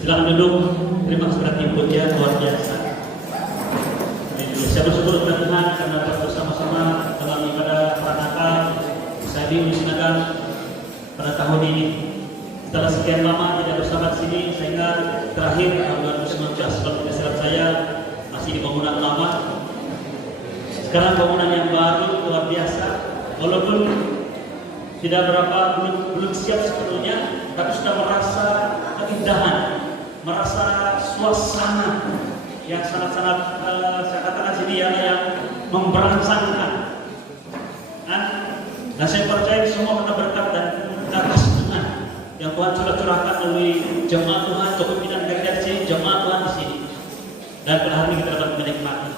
Silakan duduk. Terima kasih atas inputnya, luar biasa. Saya bersyukur kepada Tuhan karena bersama-sama dalam ibadah Pranata saya diunisinakan pada tahun ini. Setelah sekian lama tidak bersama di sini, sehingga terakhir tahun 2019 kalau tidak salah saya masih di bangunan lama. Sekarang bangunan yang baru luar biasa, walaupun tidak berapa belum siap sepenuhnya, tapi sudah merasa keindahan, merasa suasana yang sangat-sangat saya katakan sini yang memberangsangkan. Dan saya percaya semua karena berkat dan kasih Tuhan yang Tuhan sudah curahkan melalui jemaat Tuhan, kepemimpinan gereja di sini, jemaat Tuhan di sini. Dan pada hari ini kita dapat menikmati.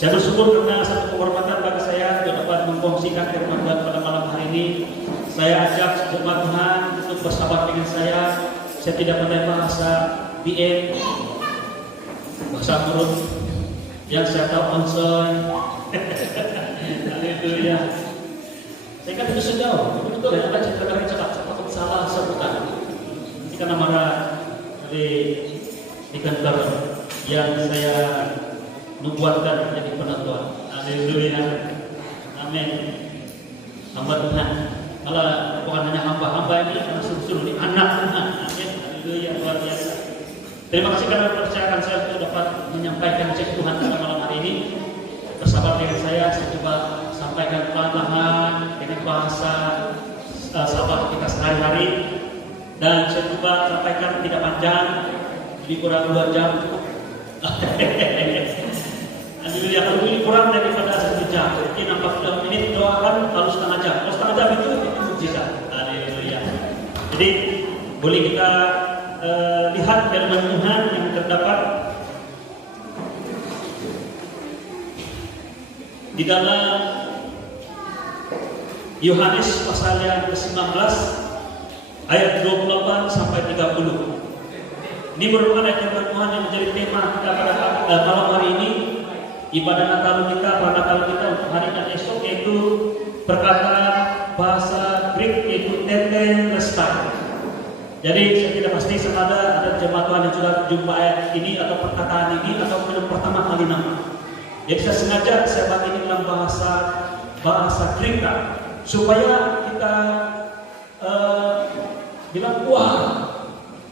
Saya bersyukur karena satu kehormatan bagi saya untuk dapat mengkongsikan firman Tuhan pada malam hari ini. Saya ajak jemaat Tuhan untuk bersahabat dengan saya. Saya tidak pandai bahasa BM, bahasa Murut, yang saya tahu onsoy. Haleluya. Saya kan itu sejauh, betul ya, baca kadang cepat, takut salah sebutan. Ini karena marah di kantor yang saya membuatkan menjadi penonton. Haleluya. Amin. Hamba Tuhan. Kalau bukan hanya hamba ini karena suruh ini anak Tuhan. Amin. Haleluya, luar biasa. Terima kasih karena percayakan saya untuk dapat menyampaikan cek Tuhan pada malam hari ini. Bersama dengan saya coba sampaikan pelan-pelan dengan bahasa sahabat kita sehari-hari. Dan saya coba sampaikan tidak panjang, jadi kurang 2 jam cukup. Haleluya, kalau ini kurang daripada 1 jam, jadi 40 menit doakan lalu setengah jam. Kalau setengah jam itu mukjizat. Haleluya. Jadi boleh kita lihat firman Tuhan yang terdapat di dalam Yohanes pasal yang ke-19 ayat 28 sampai 30. Ini merupakan ayat firman Tuhan yang menjadi tema kita pada malam hari ini. Ibadah Natal kita, Natal kita untuk hari dan esok, yaitu perkataan bahasa Greek yaitu tetelestai. Jadi saya tidak pasti ada jemaat Tuhan yang sudah jumpa ayat ini atau perkataan ini atau belum pertama kali nama. Jadi saya sengaja saya buat ini dalam bahasa Greek supaya kita bilang wah,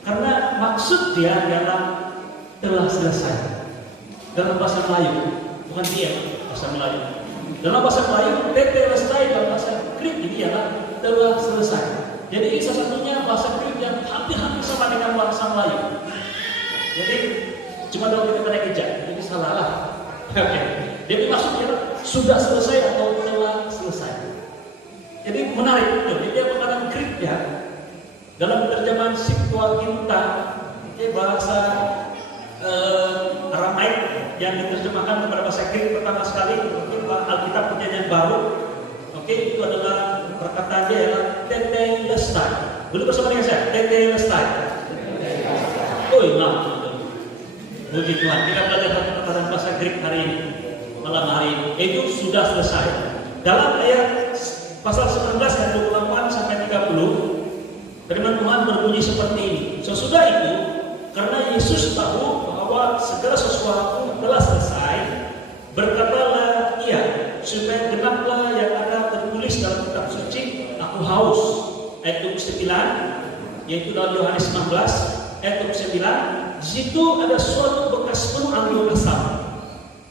karena maksud dia adalah telah selesai. Dalam bahasa Melayu, bukan dia bahasa Melayu. Dalam bahasa Melayu, tetelestai dalam bahasa Greek ini adalah telah selesai. Jadi ini salah satunya bahasa Greek yang hampir-hampir sama dengan bahasa Melayu. Jadi cuma kalau kita naik ejak, jadi salah lah. Oke. Jadi maksudnya sudah selesai atau telah selesai. Jadi menarik betul. Jadi dia menggunakan Greek ya. Dalam terjemahan Septuaginta, bahasa Aramaik yang diterjemahkan kepada bahasa Greek pertama sekali, Alkitab Perjanjian Baru. Oke, itu adalah perkataan dia adalah tetelestai. Boleh bersama dengan saya, tetelestai. Oh, maaf. Puji Tuhan, kita belajar satu perkataan bahasa Greek hari ini, malam hari ini. Itu sudah selesai. Dalam ayat pasal 19 dan 28 sampai 30, firman Tuhan berbunyi seperti ini. Sesudah itu, karena Yesus tahu bahwa segala sesuatu telah selesai, berkatalah ia, supaya genaplah yang ada tertulis dalam kitab suci, aku haus. Ayat 29, yaitu dalam Yohanes 19, ayat 29, di situ ada suatu bekas penuh anggur asam.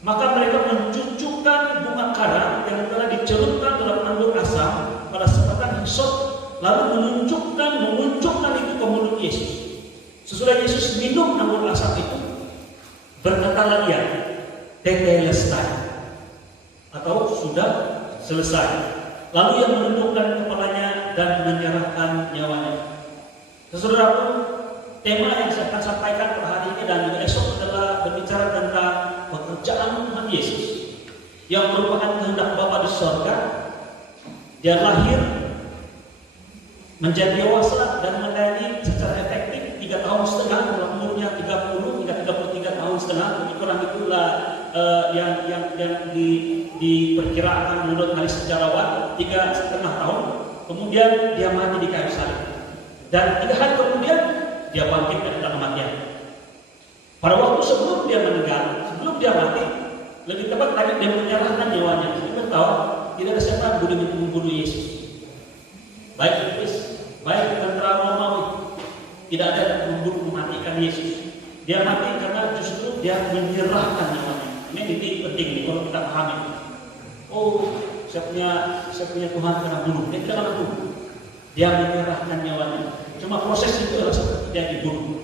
Maka mereka mencucukkan bunga kara yang telah dicelupkan dalam anggur asam pada sepatan hisop, lalu menunjukkan itu ke mulut Yesus. Sesudah Yesus minum anggur asam itu, berkatalah ia, tetelestai, atau sudah selesai. Lalu ia menundukkan kepalanya dan menyerahkan nyawanya. Saudaraku, tema yang saya akan sampaikan pada hari ini dan juga esok adalah berbicara tentang pekerjaan Tuhan Yesus yang merupakan kehendak Bapa di sorga. Dia lahir, menjadi dewasa dan melayani secara efektif 3 tahun setengah, dalam umurnya 30 hingga 33 tahun setengah, lebih kurang itulah yang diperkirakan menurut ahli sejarawan 3,5 tahun. Kemudian dia mati di kayu salib. Dan 3 hari kemudian dia bangkit dari dalam kematian. Pada waktu sebelum dia meninggal, sebelum dia mati, lebih tepat lagi dia menyerahkan nyawanya. Saya beritahu, tidak ada siapa yang boleh membunuh Yesus. Baik Inggris, baik tentara Romawi, tidak ada yang mematikan Yesus. Dia mati karena justru dia menyerahkan nyawanya. Ini penting nih kalau kita pahami. Oh, saya punya Tuhan karena bunuh. Dia tidak akan bunuh. Dia menyerahkan nyawanya. Cuma proses itu adalah seperti dia dibunuh.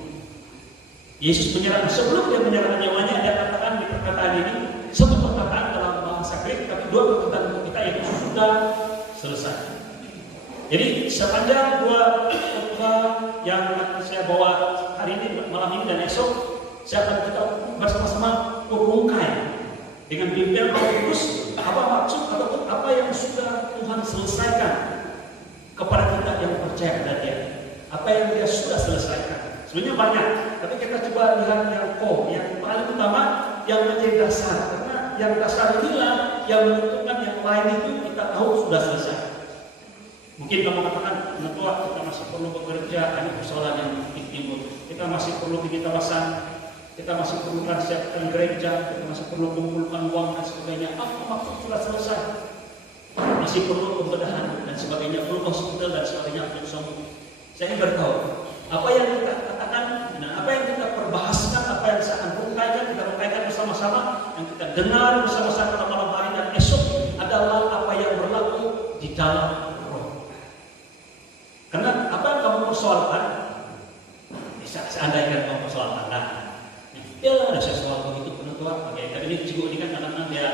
Yesus menyerahkan, sebelum dia menyerahkan nyawanya, dia katakan di perkataan ini, satu perkataan dalam bahasa Greek, tapi dua perkataan untuk kita yaitu sudah selesai. Jadi sepanjang dua khotbah yang saya bawa hari ini, malam ini dan esok, saya akan kita bersama-sama urungkai dengan bimbel Roh Kudus apa maksud ataupun apa yang sudah Tuhan selesaikan kepada kita yang percaya pada Dia. Apa yang Dia sudah selesaikan. Sebenarnya banyak, tapi kita coba lihat yang paling utama, yang menjadi dasar. Karena yang dasar inilah yang menentukan yang lain itu kita tahu sudah selesai. Mungkin kamu katakan, Ketua, kita masih perlu bekerja, ada persoalan yang timbul. Kita masih perlu bikin kawasan, kita masih perlu siapkan gereja, kita masih perlu mengumpulkan uang dan sebagainya. Apa maksud sudah selesai? Masih perlu pembedahan dan sebagainya, perlu hospital dan sebagainya, perlu semua. Saya beritahu, apa yang kita katakan, dan apa yang kita perbahaskan, apa yang saya akan kita rungkaikan bersama-sama, yang kita dengar bersama-sama pada malam hari dan esok adalah apa yang berlaku di dalam Roh. Karena apa yang kamu persoalkan, seandainya kamu persoalkan, ada sesuatu begitu penuh tua. Oke, tapi ini cikgu ini kan anak-anak dia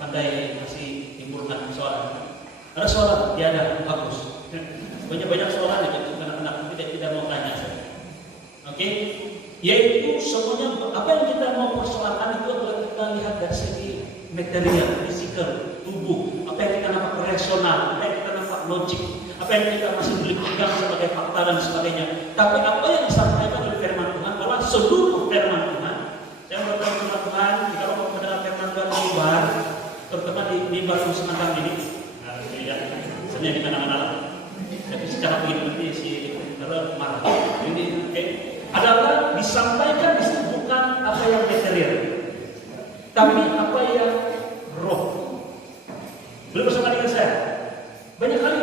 pandai masih timbulkan soalan. Ada soalan, dia ada bagus. Banyak soalan ya, anak-anak tidak mau tanya. Oke, yaitu semuanya apa yang kita mau persoalkan itu adalah kita lihat dari segi material, fisikal, tubuh, apa yang kita nampak rasional, apa yang kita nampak logik, apa yang kita masih boleh pegang sebagai fakta dan sebagainya. Tapi apa yang disampaikan oleh firman Tuhan bahwa seluruh firman Tuhan, saya berkata firman Tuhan, jika kamu mendengar firman Tuhan di luar, terutama di mimbar Semandang ini, sebenarnya di mana-mana. Tapi secara begini si marah. Ini adalah disampaikan bukan apa yang material, tapi apa yang roh. Belum bersama dengan saya. Banyak kali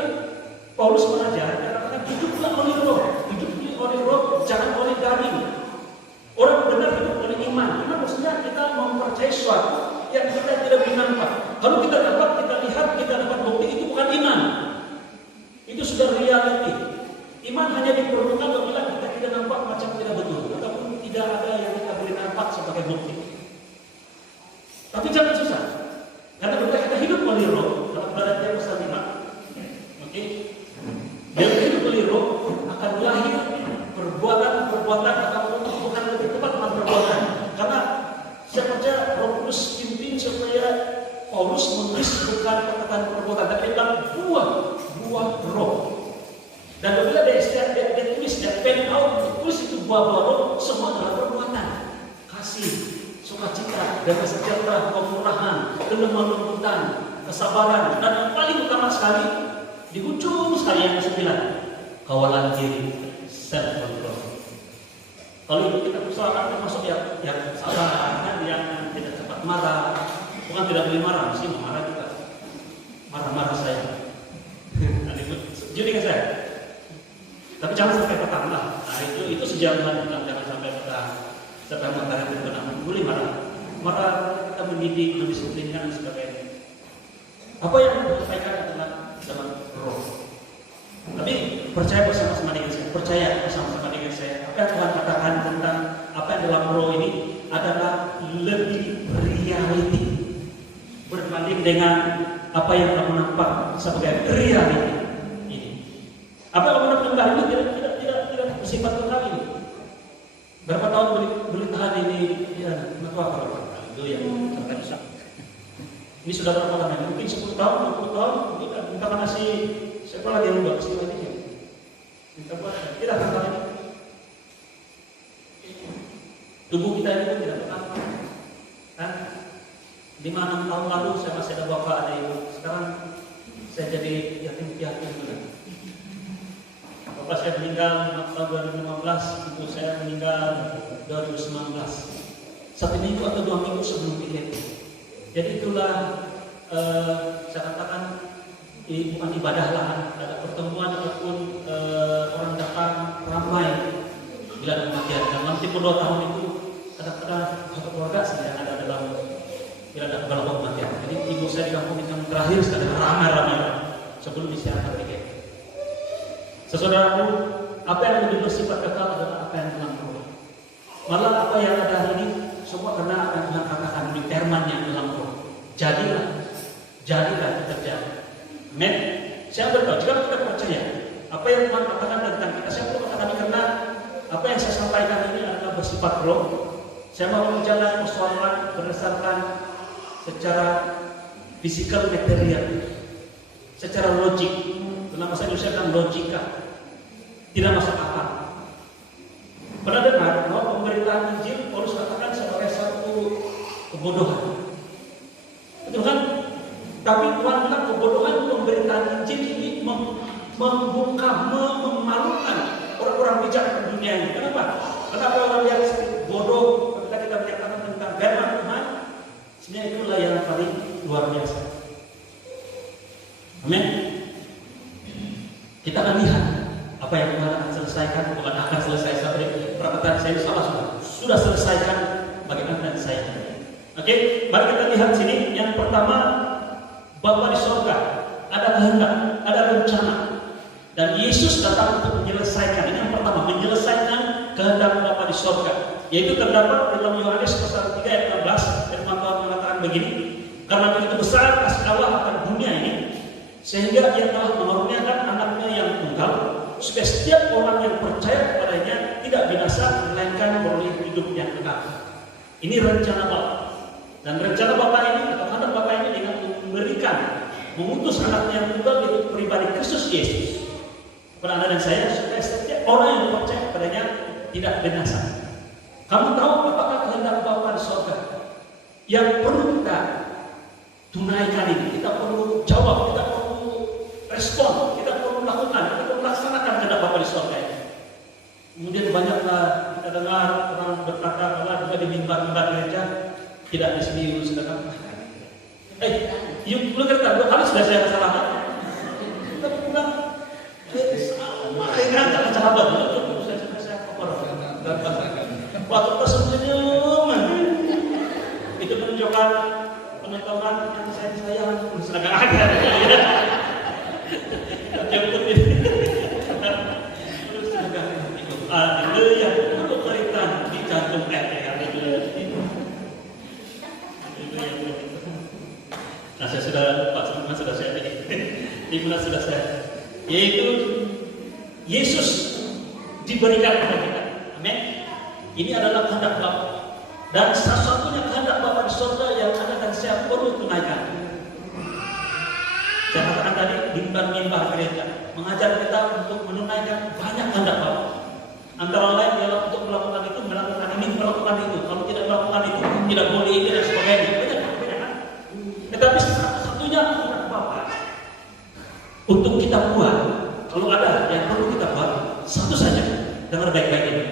Paulus mengajar, katakan hiduplah oleh roh, hiduplah oleh roh, jangan oleh daging. Orang benar hidup oleh iman. Iman maksudnya kita mempercayai sesuatu yang kita tidak nampak. Kalau kita dapat, kita lihat, kita dapat bukti, itu bukan iman. Itu sudah reality. Iman hanya diperlukan apabila kita tidak nampak macam tidak betul, ataupun tidak ada yang kita boleh nampak sebagai bukti. Tapi jangan susah, karena ketika kita hidup oleh roh, dalam perhatian pasal 5, oke, dia hidup oleh roh akan lahir perbuatan ataupun bukan lebih tepat perbuatan. Karena saya percaya Roh Kudus pimpin supaya Paulus menulis bukan perkataan perbuatan, tapi tentang buah roh. Dan apabila dia tulis, dia pen out, tulis itu buah-buah roh, semua adalah perbuatan. Kasih, sukacita, damai sejahtera, kemurahan, kelemah lembutan, kesabaran, dan yang paling utama sekali, di ujung sekali yang ke-9, kawalan diri, self control. Kalau itu kita persoalkan termasuk yang sabar, yang tidak cepat marah, bukan tidak boleh marah, mesti marah kita. Marah-marah saya. Dan itu jujur dengan saya. Tapi jangan sampai petang lah. Nah itu sejalan bilang jangan sampai petang. Sampai matahari terbenam. Boleh marah kita mendidik, mendisiplinkan dan sebagainya. Apa yang kita sampaikan adalah dalam roh. Tapi percaya bersama-sama dengan saya. Apa yang Tuhan katakan tentang apa yang dalam roh ini adalah lebih reality berbanding dengan apa yang kamu nampak sebagai reality ini. Apa yang kamu nampak ini tidak bersifat kekal ini. Berapa tahun boleh tahan ini? Ya, berapa itu yang terkait. Ini sudah berapa lama? Mungkin 10 tahun, 20 tahun. Kita masih sekolah di rumah istilah ini. Kita buat tidak kekal ini. Tubuh kita itu tidak kekal. Kan? 5-6 tahun lalu saya masih ada bapak, ada ibu. Sekarang saya jadi yatim piatu. Bapak saya meninggal tahun 2015, ibu saya meninggal 2019. 1 minggu atau 2 minggu sebelum itu. Jadi itulah saya katakan bukan ibadah lah, ada pertemuan ataupun orang datang ramai bila ada kematian. Dalam tempoh 2 tahun itu kadang-kadang satu keluarga sedang ada dalam bila ada keluarga kematian. Jadi ibu saya di kampung yang terakhir sekali ramai-ramai sebelum disiarkan tiket. Saudaraku, apa yang lebih bersifat kekal adalah apa yang Tuhan roh. Malah apa yang ada hari ini semua karena apa yang Tuhan katakan di firman-Nya dalam roh. Jadilah itu terjadi. Amin. Saya berdoa jika kita percaya apa yang Tuhan katakan tentang kita, saya perlu katakan karena apa yang saya sampaikan ini adalah bersifat roh. Saya mau menjalankan persoalan berdasarkan secara fisikal material, secara logik. Kenapa saya usahakan logika? Tidak masuk akal. Pernah dengar bahwa pemberitaan Injil Paulus katakan sebagai satu kebodohan. Betul kan? Tapi Tuhan bilang kebodohan pemberitaan Injil ini membungkam, memalukan orang-orang bijak di dunia ini. Kenapa? Kenapa orang yang bodoh ketika kita menyatakan tentang firman Tuhan? Sebenarnya itulah yang paling luar biasa. Amin. Kita akan lihat apa yang Tuhan akan selesaikan, bukan akan selesai sampai perkataan saya sudah selesaikan bagi Anda dan saya. Oke, mari kita lihat sini. Yang pertama, Bapa di surga ada kehendak, ada rencana, dan Yesus datang untuk menyelesaikan. Ini yang pertama, menyelesaikan kehendak Bapa di surga, yaitu terdapat dalam Yohanes pasal 3 ayat 16. Firman Tuhan mengatakan begini, karena begitu besar kasih Allah akan dunia ini, sehingga Ia telah mengaruniakan anaknya yang tunggal, supaya setiap orang yang percaya kepadanya tidak binasa, melainkan beroleh hidup yang kekal. Ini rencana Bapa. Dan rencana Bapa ini atau kehendak Bapa ini dengan memberikan, mengutus anaknya yang tunggal yaitu pribadi Kristus Yesus kepada Anda dan saya, supaya setiap orang yang percaya kepadanya tidak binasa. Kamu tahu apakah kehendak Bapa di surga yang perlu kita tunaikan ini? Kita perlu jawab, kita perlu respon, kita perlu lakukan, kita perlu melaksanakan kehendak Bapa di surga ini. Kemudian banyaklah kita dengar orang berkata bahwa juga di mimbar-mimbar gereja, tidak di sini sedangkan. Lu kata 2 kali sudah saya salahkan. Kita pulang, sama ngangkat sahabat. Saya kotor. Waktu tersenyum, itu menunjukkan pengetahuan yang saya sayang. Sedangkan ada. Jemput ini. Haleluya. Untuk berikan di jantung Nah, saya sudah lupa, sebelumnya sudah saya dimulai sudah saya, yaitu Yesus diberikan kepada kita. Amin. Ini adalah kehendak Bapa, dan satu-satunya kehendak Bapa di surga yang ada dan saya perlu tunaikan. Saya katakan tadi di mimbar gereja mengajar kita untuk menunaikan banyak kehendak Bapa. Antara lain ialah untuk melakukan itu, melakukan ini, melakukan itu. Kalau tidak melakukan itu, tidak boleh ini dan sebagainya. Banyak kan? Tetapi satu-satunya kehendak Bapa untuk kita buat, kalau ada yang perlu kita buat, satu saja. Dengar baik-baik ini.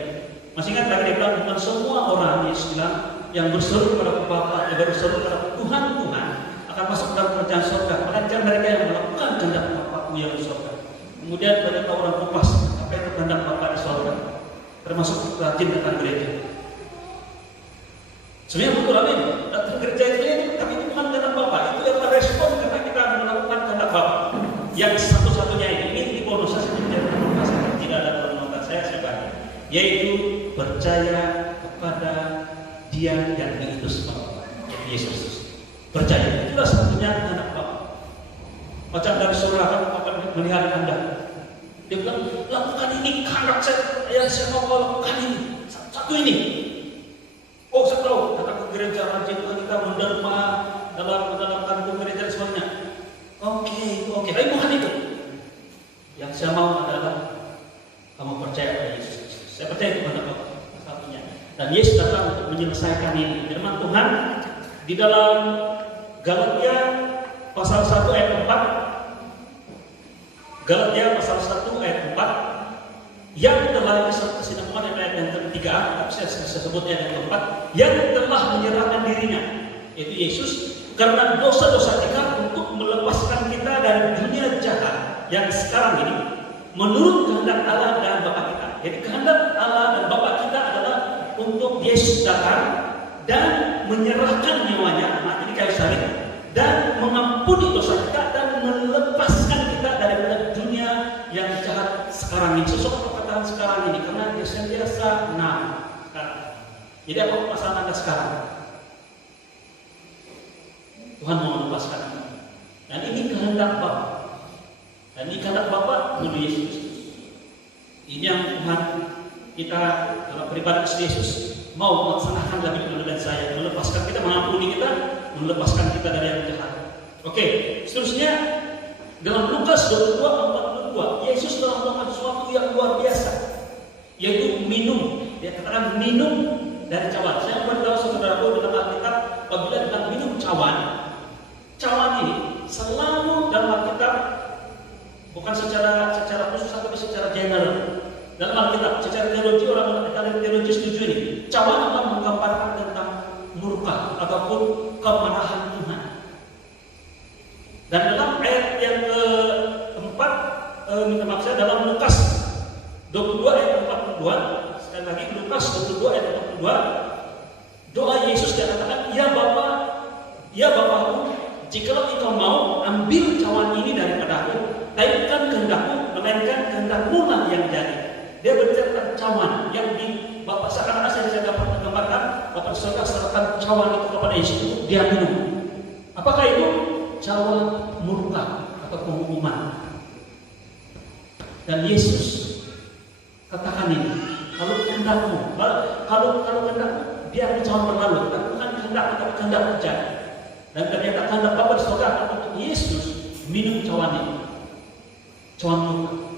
Masih ingat lagi dia bilang, bukan semua orang Yesus bilang yang berseru kepada Bapa, yang berseru kepada Tuhan akan masuk dalam kerajaan surga. Melainkan mereka yang melakukan kehendak Bapa yang di surga. Kemudian banyak orang kupas apa itu kehendak Bapa di surga, termasuk rajin datang gereja. Sebenarnya betul, amin. Datang gereja itu, tapi itu bukan kehendak Bapa. Itu adalah respon karena kita melakukan kehendak Bapa. Yang satu-satunya ini di bonus saya tidak ada penonton saya bagi, yaitu percaya kepada Dia yang diutus Bapa, Yesus. Percaya, itulah satunya kehendak Bapa. Macam dari surga kan akan melihat Anda. Dia bilang, lakukan ini kehendak saya yang saya mau lakukan ini. Satu ini. Oh, saya tahu, datang ke gereja rajin kita menderma dalam kantor gereja dan sebagainya. Oke, tapi bukan itu. Yang saya mau adalah kamu percaya pada Yesus Kristus. Saya percaya kepada Bapa satunya. Dan Yesus datang untuk menyelesaikan ini. Firman Tuhan di dalam Galatia pasal 1 ayat 4. Galatia pasal 1 ayat 4. yang telah kesinambungan ayat yang ketiga, tapi saya sebutnya yang keempat, yang telah menyerahkan dirinya, yaitu Yesus, karena dosa-dosa kita untuk melepaskan kita dari dunia jahat yang sekarang ini, menurut kehendak Allah dan Bapa kita. Jadi kehendak Allah dan Bapa kita adalah untuk Yesus datang dan menyerahkan nyawanya mati di kayu salib dan mengampuni dosa kita dan melepaskan kita dari dunia yang jahat sekarang ini. Sesuatu perkataan sekarang ini karena dia sentiasa sekarang. Jadi apa masalah Anda sekarang? Tuhan mau melepaskan kita. Dan ini kehendak Bapa. Dan ini kehendak Bapa melalui Yesus Kristus. Ini yang Tuhan kita dalam pribadi Yesus mau melaksanakan David Dulu dan saya, melepaskan kita, mengampuni kita, melepaskan kita dari yang jahat. Oke, seterusnya dalam Lukas 22:42, Yesus telah melakukan sesuatu yang luar biasa, yaitu minum. Dia katakan minum dari cawan. Saya beritahu saudaraku dalam Alkitab, apabila kita minum cawan ini selalu dalam Alkitab bukan secara khusus tapi secara general. Dalam Alkitab, secara teologi orang teologi setuju ini. Cawan akan menggambarkan tentang murka ataupun kemarahan Tuhan. Dan dalam ayat yang keempat, dalam Lukas 22 ayat 42, sekali lagi Lukas 22 ayat 42, doa Yesus dia katakan, ya Bapa, jikalau engkau mau, ambil cawan ini daripada aku, tapi bukan kehendakku, melainkan kehendak-Mu lah yang jadi. Dia berbicara tentang cawan yang di Bapak seakan-akan saya dapat menggambarkan Bapak saudara serahkan cawan itu kepada Yesus untuk dia minum. Apakah itu cawan murka atau penghukuman? Dan Yesus katakan ini, kalau kehendakmu, kalau kehendakmu biar cawan berlalu, tapi bukan kehendak tapi kehendak terjadi. Dan ternyata kehendak Bapak saudara untuk Yesus minum cawan ini, cawan murka.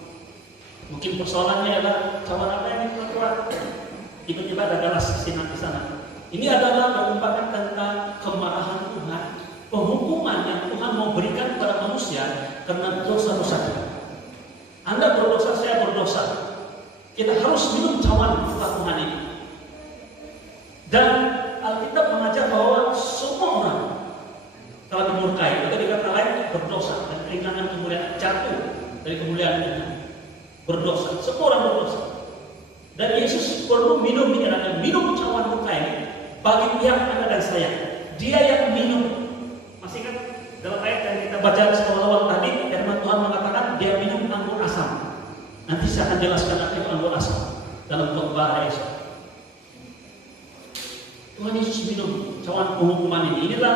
Mungkin persoalannya adalah cawan apa yang dikeluarkan. Tiba-tiba ada galas sinar di sana. Ini adalah merupakan tentang kemarahan Tuhan, penghukuman yang Tuhan mau berikan kepada manusia karena dosa-dosa kita. Anda berdosa, saya berdosa. Kita harus minum cawan murka Tuhan ini. Dan Alkitab mengajar bahwa semua orang telah dimurkai, atau dikata lain berdosa dan kehilangan kemuliaan, jatuh dari kemuliaan Tuhan. Berdosa, semua orang berdosa. Dan Yesus perlu minum cawan murka ini bagi pihak Anda dan saya. Dia yang minum. Masih kan dalam ayat yang kita baca awal-awal tadi, firman Tuhan mengatakan dia minum anggur asam. Nanti saya akan jelaskan apa itu anggur asam dalam khotbah Yesus. Tuhan Yesus minum cawan penghukuman ini. Inilah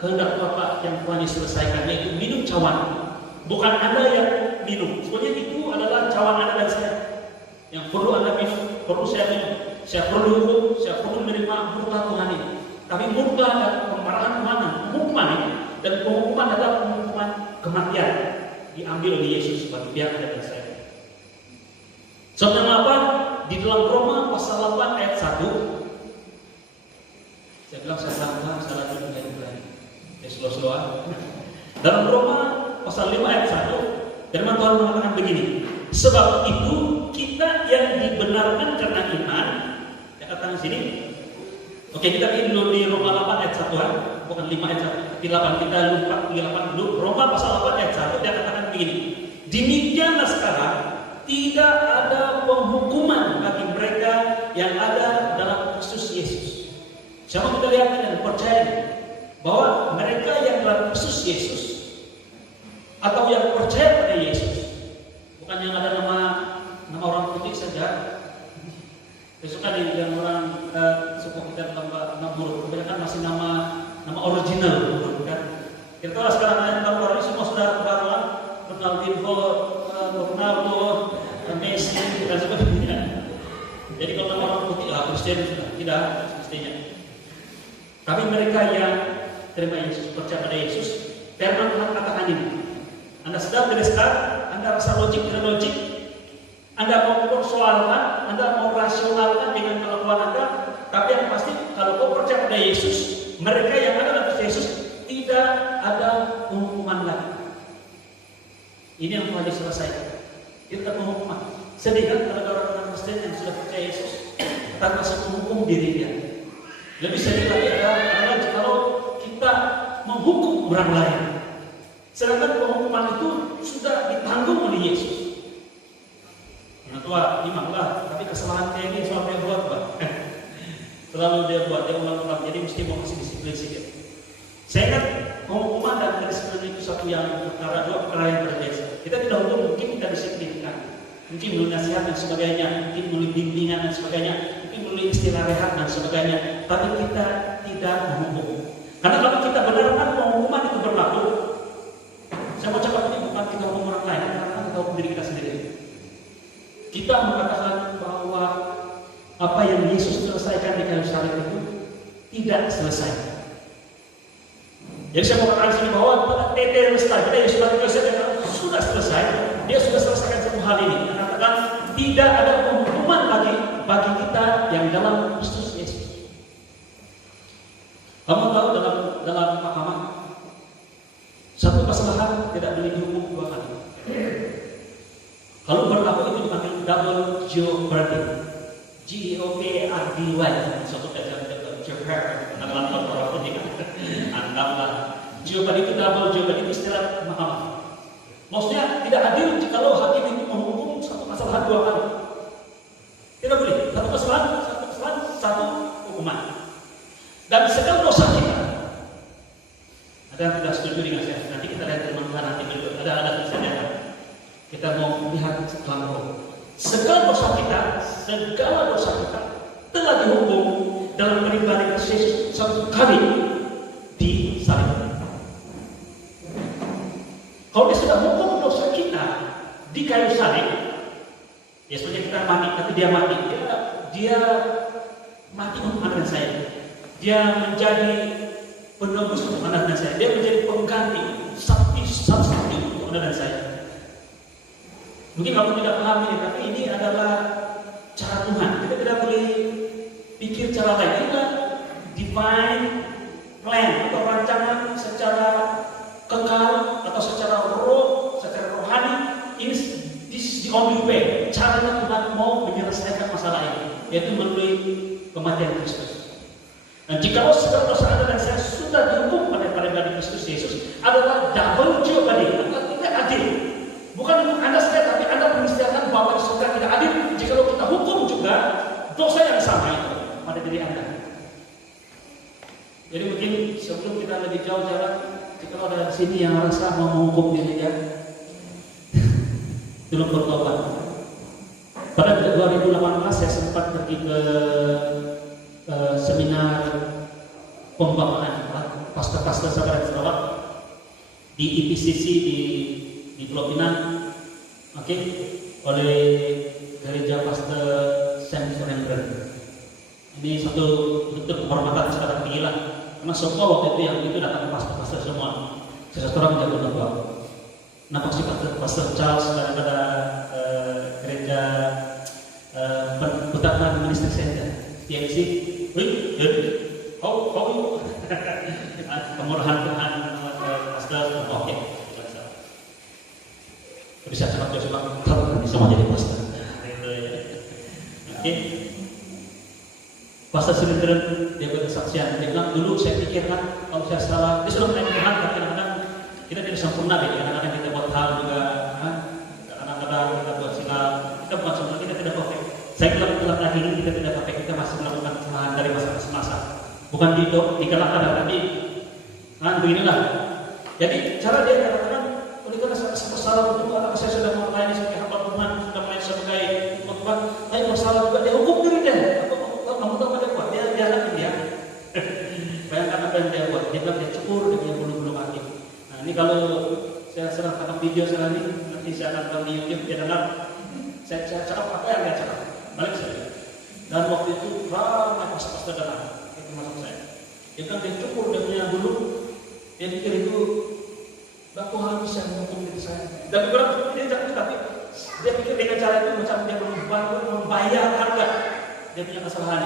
kehendak Bapa yang Tuhan Yesus selesaikan, yaitu minum cawan. Bukan Anda yang minum. Sebenarnya itu adalah cawan Anda dan saya. Yang perlu Anda minum, perlu saya minum. Saya perlu hukum, saya perlu menerima murka Tuhan ini. Tapi murka dan kemarahan Tuhan, hukuman ini, dan penghukuman adalah penghukuman kematian diambil oleh Yesus bagi pihak Anda dan saya. Sebab apa? Di dalam Roma pasal 8 ayat 1. Saya bilang saya salah juga lagi. Ya slow-slow. Dalam Roma pasal 5 ayat 1, firman Tuhan mengatakan begini, sebab itu kita yang dibenarkan karena iman, dia katakan sini. Oke, kita ini dulu di Roma 8 ayat 1-an, bukan 5 ayat 1, di 8 kita lupa di 8 dulu. Roma pasal 8 ayat 1 dia katakan begini, demikianlah sekarang tidak ada penghukuman bagi mereka yang ada dalam Kristus Yesus. Siapa kita lihat dan percaya bahwa mereka yang dalam Kristus Yesus atau yang percaya pada Yesus, bukan yang ada nama orang putih saja. Besok kan yang orang suku kita dalam huruf, kebanyakan masih nama original, kan? Kita tahu sekarang yang baru ini semua sudah kebaruan, Ronaldo, Messi dan sebagainya. Jadi kalau nama orang putih, Kristen sudah tidak mestinya. Tapi mereka yang terima Yesus, percaya pada Yesus, firman Tuhan katakan ini. Anda sedang tidak sedang, Anda rasa logik tidak logik, Anda mau persoalkan, Anda mau rasionalkan dengan kelakuan Anda, tapi yang pasti kalau kau percaya pada Yesus, mereka yang ada dalam Yesus tidak ada penghukuman lagi. Ini yang telah diselesaikan. Tidak ada penghukuman. Sedih kan kalau orang Kristen yang sudah percaya Yesus tanpa menghukum dirinya. Lebih sedih lagi adalah kalau kita menghukum orang lain, sedangkan penghukuman itu sudah ditanggung oleh Yesus. Nah, tua, imamlah, tapi kesalahan dia ini selalu dia buat, Pak. Selalu dia buat, dia ulang-ulang, jadi mesti mau kasih disiplin sedikit. Saya ingat penghukuman dan kedisiplinan itu satu yang dua perkara yang berbeda. Kita tidak hukum, mungkin kita disiplinkan, mungkin melalui nasihat dan sebagainya, mungkin melalui bimbingan dan sebagainya, mungkin melalui istilah rehat dan sebagainya. Tapi kita tidak menghukum. Karena kalau kita benarkan penghukuman itu berlaku, saya mau cakap ini bukan kita hukum orang lain, karena kita hukum diri kita sendiri. Kita mengatakan bahwa apa yang Yesus selesaikan di kayu salib itu tidak selesai. Jadi saya mau katakan sini bahwa pada tetelestai, pada Yesus sudah selesai. Dia sudah selesaikan satu hal ini. Mengatakan tidak ada penghukuman lagi bagi kita yang dalam Kristus Yesus. Kamu tahu dalam mahkamah satu kesalahan tidak boleh dihukum dua kali. Kalau berlaku itu dipanggil double jeopardy. G-O-P-A-R-D-Y. Suatu pelajaran jeopardy. Pengenalan orang pun tidak. Anggaplah jeopardy itu double jeopardy itu istilah mahkamah. Maksudnya tidak adil jikalau hakim itu menghukum satu kesalahan dua kali. Tidak boleh. Satu kesalahan, satu hukuman. Dan segala dosa kita. Ada yang tidak setuju dengan saya. Nanti kita lihat teman-teman nanti dulu. Ada misalnya. Kita mau lihat dalam roh. Segala dosa kita telah dihukum dalam pribadi Yesus satu kali di salib. Kalau dia sudah hukum dosa kita di kayu salib, ya sebenarnya kita mati, tapi dia mati. Dia mati untuk Anda dan saya. Dia menjadi penebus untuk Anda dan saya. Dia menjadi pengganti substitute untuk Anda dan saya. Mungkin kamu tidak paham ini, tapi ini adalah cara Tuhan. Kita tidak boleh pikir cara lain. Ini adalah divine plan atau rancangan secara kekal atau secara roh, secara rohani. This is the only way. Caranya Tuhan mau menyelesaikan masalah ini, yaitu melalui kematian Kristus. Dan jika segala dosa Anda dan saya sudah dihukum pada pribadi Kristus Yesus, adalah double jeopardy, tidak adil. Bukan untuk Anda saja, tapi Anda mengistilahkan bahwa sudah tidak adil jika kita hukum juga dosa yang sama itu pada diri Anda. Jadi mungkin sebelum kita lebih jauh jalan, jika ada di sini yang merasa mau menghukum dirinya, belum bertobat. Pada 2018 saya sempat pergi ke seminar pembapaan pastor-pastor Sabar dan Sarawak di IPCC di Pulau Pinang, oleh gereja Pastor Sam Surendran. Ini satu bentuk penghormatan secara tinggi lah, karena semua waktu itu datang pastor-pastor semua. Seseorang jago doa. Nampak si Pastor Charles daripada gereja Putaran Ministry Center, TMC. Kemurahan Tuhan, Pastor. Oke. Bisa cepat kalau bisa menjadi pastor. Oke. Pastor Surendran dia berkesaksian. Dia bilang dulu saya pikirkan kalau saya salah, dia sudah melayani Tuhan, tapi kadang-kadang kita tidak sempurna deh. Kadang-kadang kita buat hal juga, kadang-kadang kita buat silap. Kita buat sempurna, kita tidak perfect. Saya bilang dalam hari ini kita tidak perfect, kita masih melakukan kesalahan dari masa ke masa. Bukan dikalahkan, tapi beginilah. Jadi cara dia katakan, oleh karena saya bersalah untuk anak saya sudah melayani sebagai hamba Tuhan, sudah melayani sebagai Tuhan, saya bersalah juga, dia hukum diri dia. Kamu tahu apa dia buat? Dia lagi dia. Bayangkan apa yang dia buat. Dia bilang dia cukur, dia punya bulu-bulu kaki. Nah ini kalau saya sedang tangkap video sekarang ini, nanti saya akan tahu di YouTube, dia dengar. Saya cakap apa yang dia cakap. Balik saya. Dan waktu itu ramai pastor datang. Itu masuk saya. Dia bilang dia cukur, dia punya bulu. Dia pikir itu baku habis yang menghukum diri saya. Dan beberapa dia cakap, tapi dia pikir dengan cara itu macam dia membayar harga dia punya kesalahan.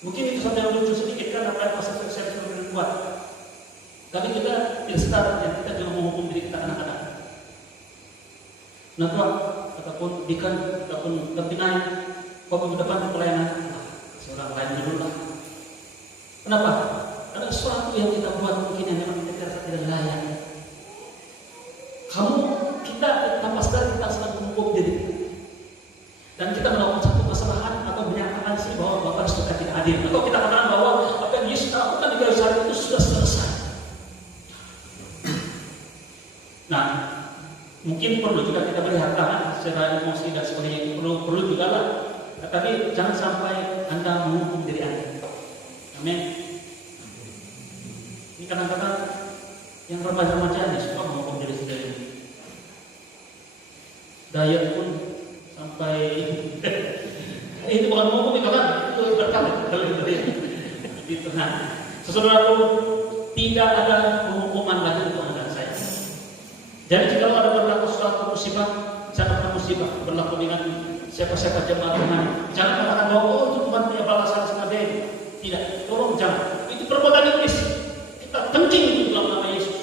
Mungkin itu sampai lucu sedikit kan apa yang pasal saya sudah buat. Tapi kita tidak setara, kita juga menghukum diri kita kadang-kadang. Nakwa ataupun dikan ataupun pentingan kau minggu depan pelayanan seorang lain dulu lah. Kenapa? Ada sesuatu yang kita buat mungkin yang memang kita rasa tidak layak. Kita tanpa sadar kita sedang menghukum diri dan kita melakukan satu kesalahan atau menyatakan sih bahwa Bapak sudah tidak adil atau kita katakan bahwa apa yang Yesus lakukan di kayu salib itu sudah selesai. Nah, mungkin perlu juga kita melihat secara emosi dan sebagainya, perlu juga lah. Tapi jangan sampai Anda menghukum diri Anda. Amin. Ini kadang-kadang yang remaja-remaja ini suka menghukum diri sendiri. Diet pun sampai itu bukan menghukum itu kan, itu berkali-kali. Gitu. Nah, saudaraku, tidak ada penghukuman lagi untuk Anda dan saya. Jadi jika ada berlaku suatu musibah, jangan musibah berlaku dengan siapa-siapa jemaat Tuhan. Jangan katakan bahwa itu Tuhan punya balasan sengaja. Tidak, tolong jangan. Itu perbuatan iblis. Kita kencing di dalam nama Yesus.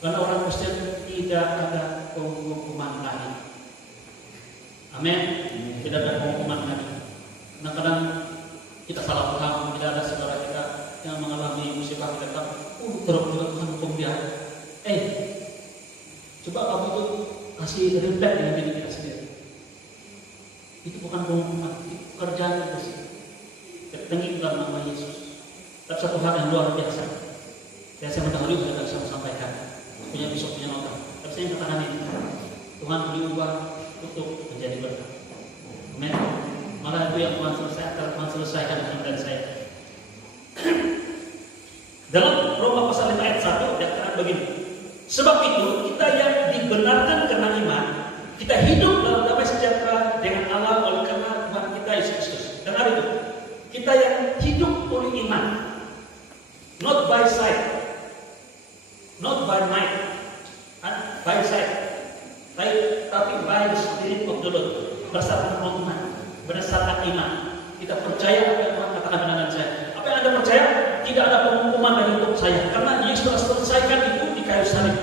Karena orang Kristen tidak ada penghukuman lagi. Amin. Tidak ada penghukuman lagi. Kadang-kadang kita salah paham. Tidak ada saudara kita yang mengalami musibah kita kata, terus Tuhan hukum dia. Coba kamu itu kasih refleks dengan diri kita sendiri. Itu bukan penghukuman, itu pekerjaan kita sih. Tertinggi dalam nama Yesus. Tapi satu hal yang luar biasa. Saya mengetahui sudah bisa sampaikan. Punya besok punya nota. Tapi saya katakan ini, Tuhan berubah untuk menjadi berkat. Amin. Malah itu yang Tuhan selesaikan dengan dan saya. Dalam Roma pasal 5 ayat 1 dikatakan begini. Sebab itu kita yang dibenarkan karena iman, kita hidup dalam damai sejahtera dengan Allah oleh karena Tuhan kita Yesus Kristus. Dengar itu. Kita yang hidup oleh iman, not by sight, not by might, by sight, tapi by the Spirit of the Lord, berdasarkan iman, berdasarkan iman. Kita percaya apa yang Tuhan katakan dengan saya. Apa yang Anda percaya? Tidak ada penghukuman dari untuk saya, karena Yesus telah selesaikan itu di kayu salib.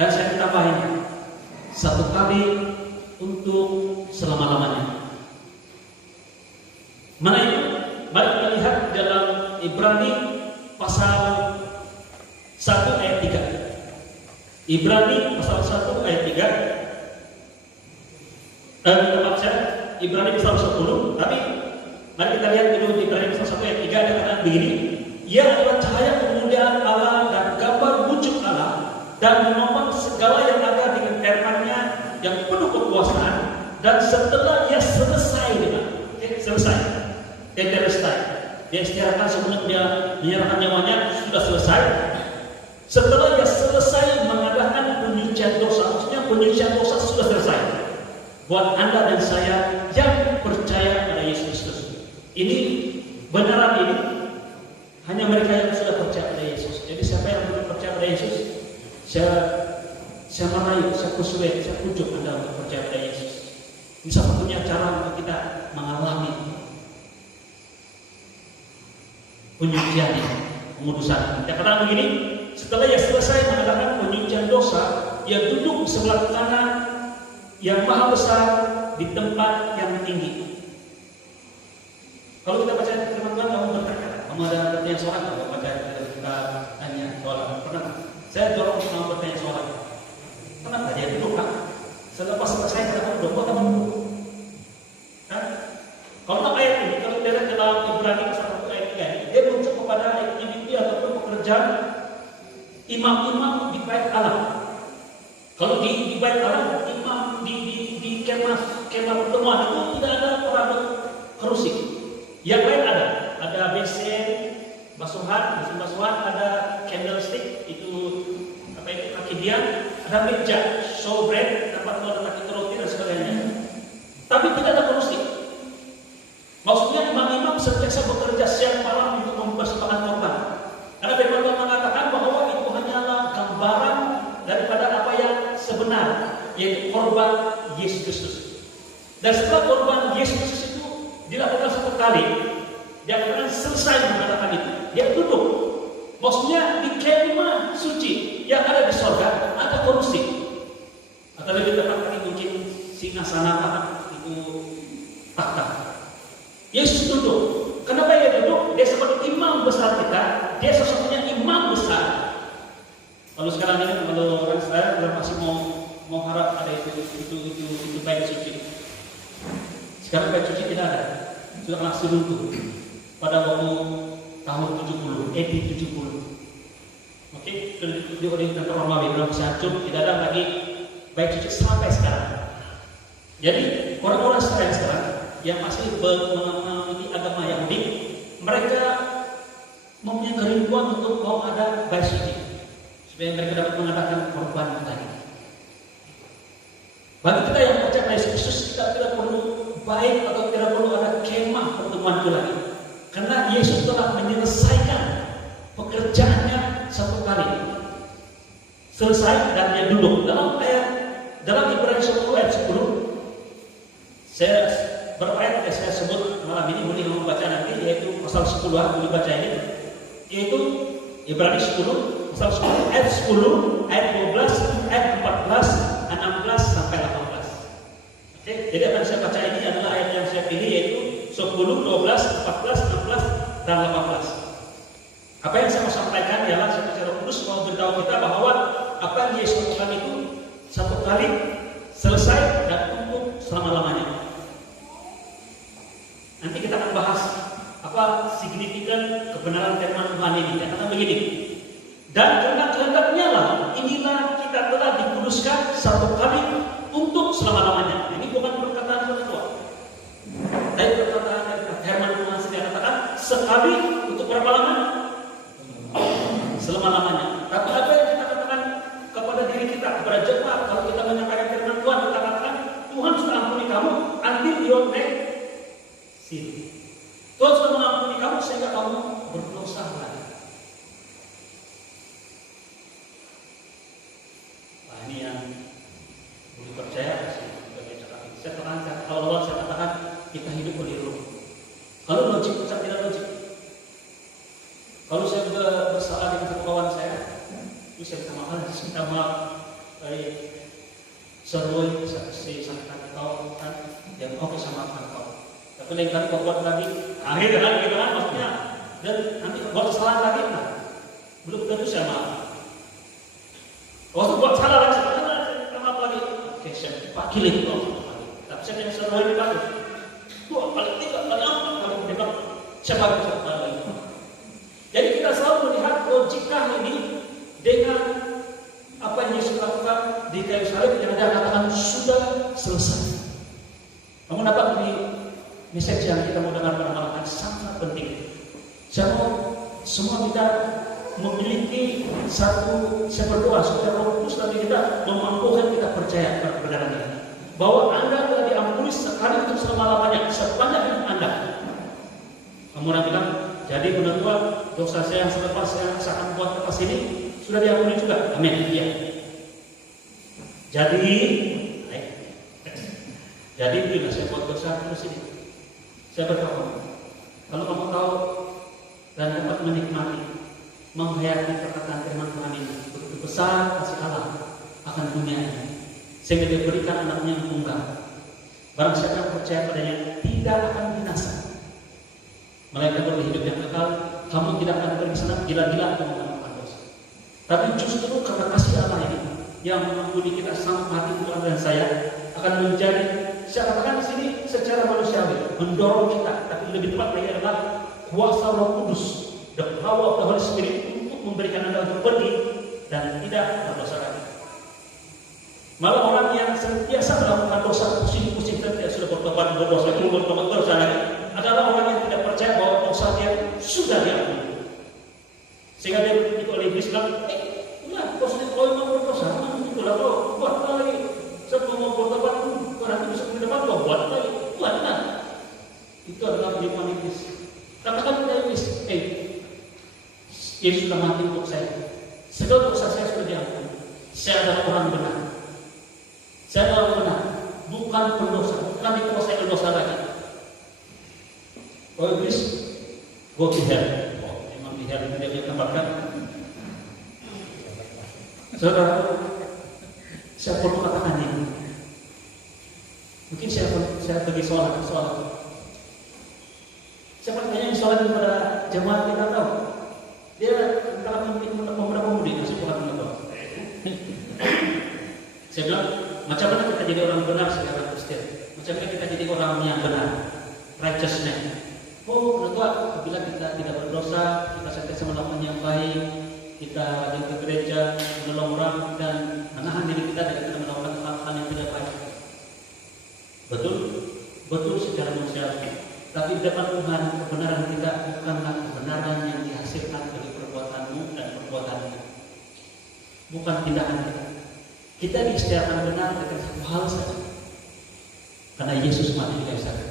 Dan saya tambahin satu kali untuk selama-lamanya. Mana itu? Mari kita lihat dalam Ibrani pasal 1 ayat 3. Ibrani pasal 1 ayat 3. Ibrani pasal 10. Tapi mari kita lihat dulu di Ibrani pasal 1 ayat 3 ada kata begini. Ia adalah cahaya kemuliaan Allah dan gambar wujud Allah dan menopang segala yang ada dengan firman-Nya yang penuh kekuasaan. Dan setelah ia selesai dia istirahatkan sebelum dia menyerahkan nyawanya, sudah selesai. Setelah ia selesai mengadakan penyucian dosa, maksudnya penyucian dosa sudah selesai buat Anda dan saya yang percaya pada Yesus Kristus. Ini benaran ini hanya mereka yang sudah percaya pada Yesus. Jadi siapa yang belum percaya pada Yesus, saya merayu, saya persuade, saya pujuk Anda untuk percaya pada Yesus. Ini satu-satunya cara untuk kita mengalami penyucian, pengudusan. Dia katakan begini, setelah ia selesai mengadakan penyucian dosa, ia duduk sebelah kanan yang maha besar di tempat yang tinggi. Kalau kita baca firman Tuhan, kamu berkata, kamu ada pertanyaan soal, kalau baca kita tanya soal, pernah? Saya dorong kamu bertanya soal. Kenapa dia duduk, Pak? Selepas selesai kita duduk, kamu duduk. Kalau ayat ini, kalau kita lihat dalam Ibrani pasal 1 ayat 3, dia merujuk kepada aktiviti ataupun pekerjaan imam-imam di bait Allah. Kalau di bait Allah, imam di kemah pertemuan itu tidak ada perabot kerusik. Yang lain ada besen, basuhan, ada candlestick, itu kaki dia, ada meja, showbread, tempat letak roti dan sebagainya. Tapi tidak ada kerusik. Maksudnya imam-imam sentiasa bekerja siang malam untuk mempersembahkan korban. Karena firman Tuhan mengatakan bahwa itu hanyalah gambaran daripada apa yang sebenar, yaitu korban Yesus Kristus. Dan setelah korban Yesus Kristus itu dilakukan satu kali, dia akan selesai mengatakan itu. Dia duduk. Maksudnya di kemah suci yang ada di sorga ada korupsi. lebih tepat lagi mungkin singgasana itu takhta. Yesus duduk. Kenapa dia duduk? Dia seperti imam besar kita. Dia sesungguhnya imam besar. Kalau sekarang ini kalau orang Israel masih mau harap ada itu bait suci. Sekarang bait suci tidak ada. Sudah langsung runtuh. Pada waktu tahun 70, AD 70. Oke, di kantor Romawi belum bisa hancur, tidak ada lagi bait suci sampai sekarang. Jadi orang-orang Israel sekarang yang masih memiliki agama Yahudi, mereka mempunyai kerinduan untuk mau ada bait suci supaya mereka dapat mengadakan korban tadi. Bagi kita yang percaya pada Yesus, kita tidak perlu baik atau tidak perlu ada kemah pertemuan itu lagi, karena Yesus telah menyelesaikan pekerjaannya satu kali selesai dan dia duduk. Dalam Ibrani 10 ayat 10, saya berayat yang saya sebut malam ini, boleh membaca nanti, yaitu pasal 10, boleh baca ini, yaitu Ibrani 10 pasal 10 ayat 10, ayat 12, ayat 14, 16 sampai 18. Oke, jadi akan saya baca ini adalah ayat yang saya pilih, yaitu 10, 12, 14, 16 dan 18. Apa yang saya mau sampaikan ialah secara khusus mau beritahu kita bahwa apa yang Yesus lakukan itu satu kali selesai dan untuk selama-lamanya. Nanti kita akan bahas apa signifikan kebenaran firman Tuhan ini. Katakan begini. Dan karena kehendaknya lah, inilah kita telah dikuduskan satu kali untuk selama-lamanya. Ini bukan perkataan Tuhan. Tapi perkataan dari firman Tuhan sendiri katakan sekali untuk berapa lama? Selama-lamanya. Tapi apa yang kita katakan kepada diri kita, kepada jemaat, kalau kita menyampaikan firman Tuhan, kita katakan Tuhan sudah ampuni kamu until your next sin. Tuhan sudah mengampuni kamu sehingga kamu berdosa lagi. Nah, ini yang boleh percaya sih. Saya terangkan, awal-awal saya katakan kita hidup oleh roh. Kalau logik, saya tidak logik. Kalau saya bersalah dengan satu kawan saya, itu saya minta maaf, seruai saya sakitkan kau kan, yang oke sama kau. Tapi lain kali kau buat lagi, akhirnya kan gitu kan maksudnya, dan nanti buat kesalahan lagi, nah belum tentu saya maaf. Waktu buat salah lagi, saya minta maaf lagi. Oke, saya pakilin kau. Tapi saya yang seruai bagus. Dua paling tiga, paling empat, paling lima, saya bagus lagi. Jadi kita selalu melihat logika ini dengan apa yang Yesus lakukan di kayu salib yang dia katakan sudah selesai. Kamu dapat di message yang kita mau dengar malam ini sangat penting. Saya mau semua kita memiliki satu, saya berdoa supaya Roh Kudus nanti kita memampukan kita percaya pada kebenaran ini, bahwa Anda telah diampuni sekali untuk selama-lamanya sepanjang hidup Anda. Kamu orang bilang, jadi menurut Tuhan, dosa saya yang selepas saya akan buat lepas ini sudah diampuni juga. Amin. Iya. Jadi bila saya buat dosa terus ini, saya berkata, kalau kamu tahu dan dapat menikmati, menghayati perkataan firman Tuhan ini, begitu besar kasih Allah akan dunia ini, sehingga Dia berikan anaknya yang tunggal. Barang siapa yang percaya padanya tidak akan binasa, melainkan beroleh hidup yang kekal. Kamu tidak akan pergi sana gila-gila atau melakukan dosa. Tapi justru karena kasih Allah ini yang mengampuni kita sampai mati untuk Anda dan saya akan menjadi, saya katakan di sini secara manusiawi, mendorong kita, tapi lebih tepat lagi adalah kuasa Roh Kudus, the power of the Holy Spirit untuk memberikan Anda untuk pergi dan tidak berdosa lagi. Malah orang yang sentiasa melakukan dosa, pusing-pusing dan sudah bertobat berdosa lagi, adalah orang yang tidak percaya bahwa dosa dia sudah diampuni. Sehingga dia itu oleh iblis bilang, dosanya kau memang berdosa, itulah kau buat lagi. Sebelum mau bertobat, kau nanti bisa mendapat kau buat lagi, buatlah. Itu adalah penipuan iblis. Katakan kepada iblis, Yesus sudah mati untuk saya. Segala dosa saya sudah diampuni. Saya adalah orang benar. Saya adalah orang benar, bukan pendosa, bukan dikuasai oleh dosa lagi. Oh iblis, go to hell. Oh, memang di hell itu dia ditempatkan. Saudara, saya perlu katakan ini. Mungkin saya pergi sholat. Siapa tanya yang sholat kepada jemaat kita tahu? Dia kalau memimpin pemuda-pemudi masih bukan tahu. Saya bilang, macam mana kita jadi orang benar sekarang Kristen? Macam mana kita jadi orang yang benar? Righteousness. Oh, menurut bila kita tidak berdosa, kita senantiasa melakukan yang baik, kita rajin ke gereja, menolong orang dan menahan diri kita dari kita melakukan hal-hal yang tidak baik. Betul secara manusiawi. Tapi di depan Tuhan, kebenaran kita bukanlah kebenaran yang dihasilkan dari perbuatanmu dan perbuatanmu. Bukan tindakan kita. Kita diistiakan benar dengan satu hal saja. Karena Yesus mati di kayu salib.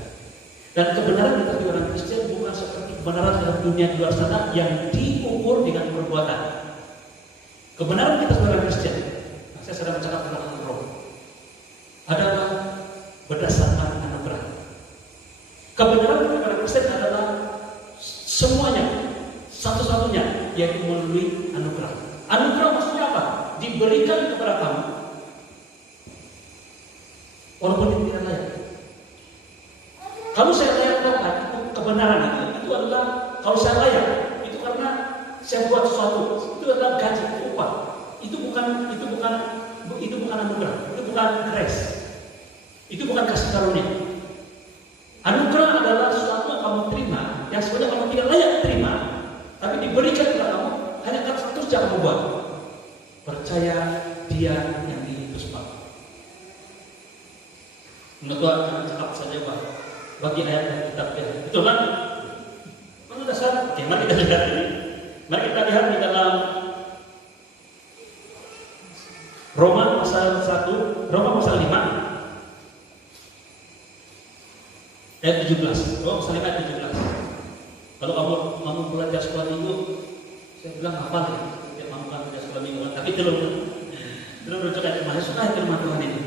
Dan kebenaran kita di orang Kristen bukan seperti kebenaran dalam dunia di luar sana yang diukur dengan perbuatan. Kebenaran kita sebagai orang Kristen, saya sedang bercakap tentang roh, adalah berdasarkan anugerah. Kebenaran kita sebagai orang Kristen adalah semuanya, satu-satunya, yaitu melalui anugerah. Anugerah maksudnya apa? Diberikan kepada kamu, walaupun tidak layak. Kalau saya layak dapat itu kebenaran itu adalah kalau saya layak itu karena saya buat sesuatu, itu adalah gaji, itu upah. Itu bukan anugerah, itu bukan grace, itu bukan kasih karunia. Anugerah adalah sesuatu yang kamu terima, yang sebenarnya kamu tidak layak terima, tapi diberikan kepada kamu hanya karena satu cara kamu buat. Percaya Dia yang diutus Bapa. Menurut Tuhan cakap saja bahwa bagi ayat dan kitabnya, betul kan? Menurut dasar, oke, mari kita lihat ini. Mari kita lihat di dalam Roma pasal 1, Roma pasal 5 ayat 17. Roma pasal 5 ayat 17. Kalau kamu belajar sekolah minggu, saya bilang hafal ya. Tidak mau belajar sekolah minggu, tapi belum rujuk ayat masih suka firman Tuhan ini.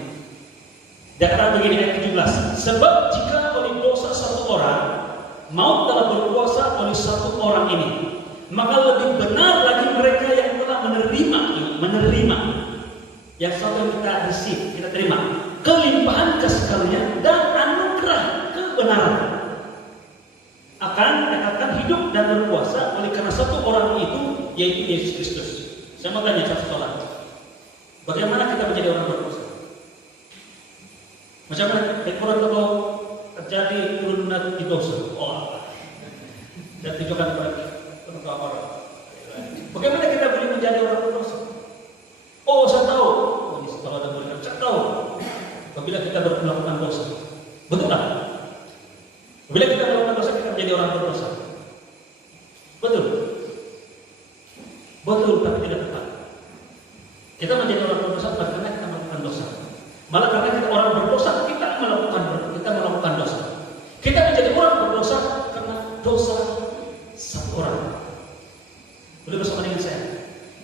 Dia kata begini ayat 17. Sebab jika oleh dosa satu orang, maut telah berkuasa oleh satu orang ini, maka lebih benar lagi mereka yang telah menerima yang satu yang kita receive, kita terima kelimpahan kasih karunia dan anugerah kebenaran akan dikatakan hidup dan berkuasa oleh karena satu orang itu, yaitu Yesus Kristus. Saya mau tanya satu soal. Bagaimana kita menjadi orang berdosa? Macam mana ekonomi kalau terjadi turunan di dosa? Dan tunjukkan kepada orang. Bagaimana kita boleh menjadi orang berdosa? Saya tahu. Kalau ada boleh, saya tahu. Apabila kita melakukan dosa, betul tak? Apabila kita melakukan dosa, kita menjadi orang berdosa. Betul. Betul, tapi tidak tepat. Kita menjadi orang berdosa bukan karena kita melakukan dosa. Malah karena kita orang berdosa, kita melakukan dosa. Kita menjadi orang berdosa karena dosa satu orang. Boleh bersama dengan saya.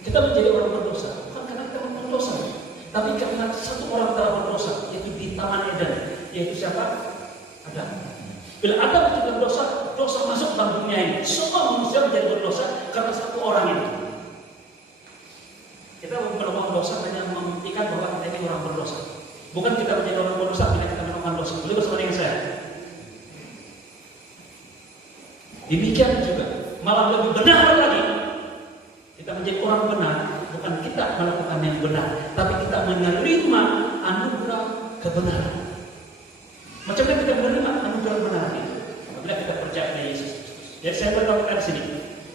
Kita menjadi orang berdosa bukan karena kita melakukan dosa, tapi karena satu orang telah berdosa, yaitu di Taman Eden, yaitu siapa? Adam. Bila Adam tidak berdosa, dosa masuk dalam dunia ini. Semua manusia menjadi berdosa karena satu orang ini. Kita melakukan dosa hanya membuktikan bahwa kita ini orang berdosa. Bukan kita menjadi orang berdosa bila kita melakukan dosa. Boleh bersama dengan saya. Demikian juga, malah lebih benar lagi. Kita menjadi orang benar, bukan kita melakukan yang benar, tapi kita menerima anugerah kebenaran. Macam mana kita menerima anugerah kebenaran itu? Apabila kita percaya pada Yesus Kristus. Jadi saya beritahu kita di sini,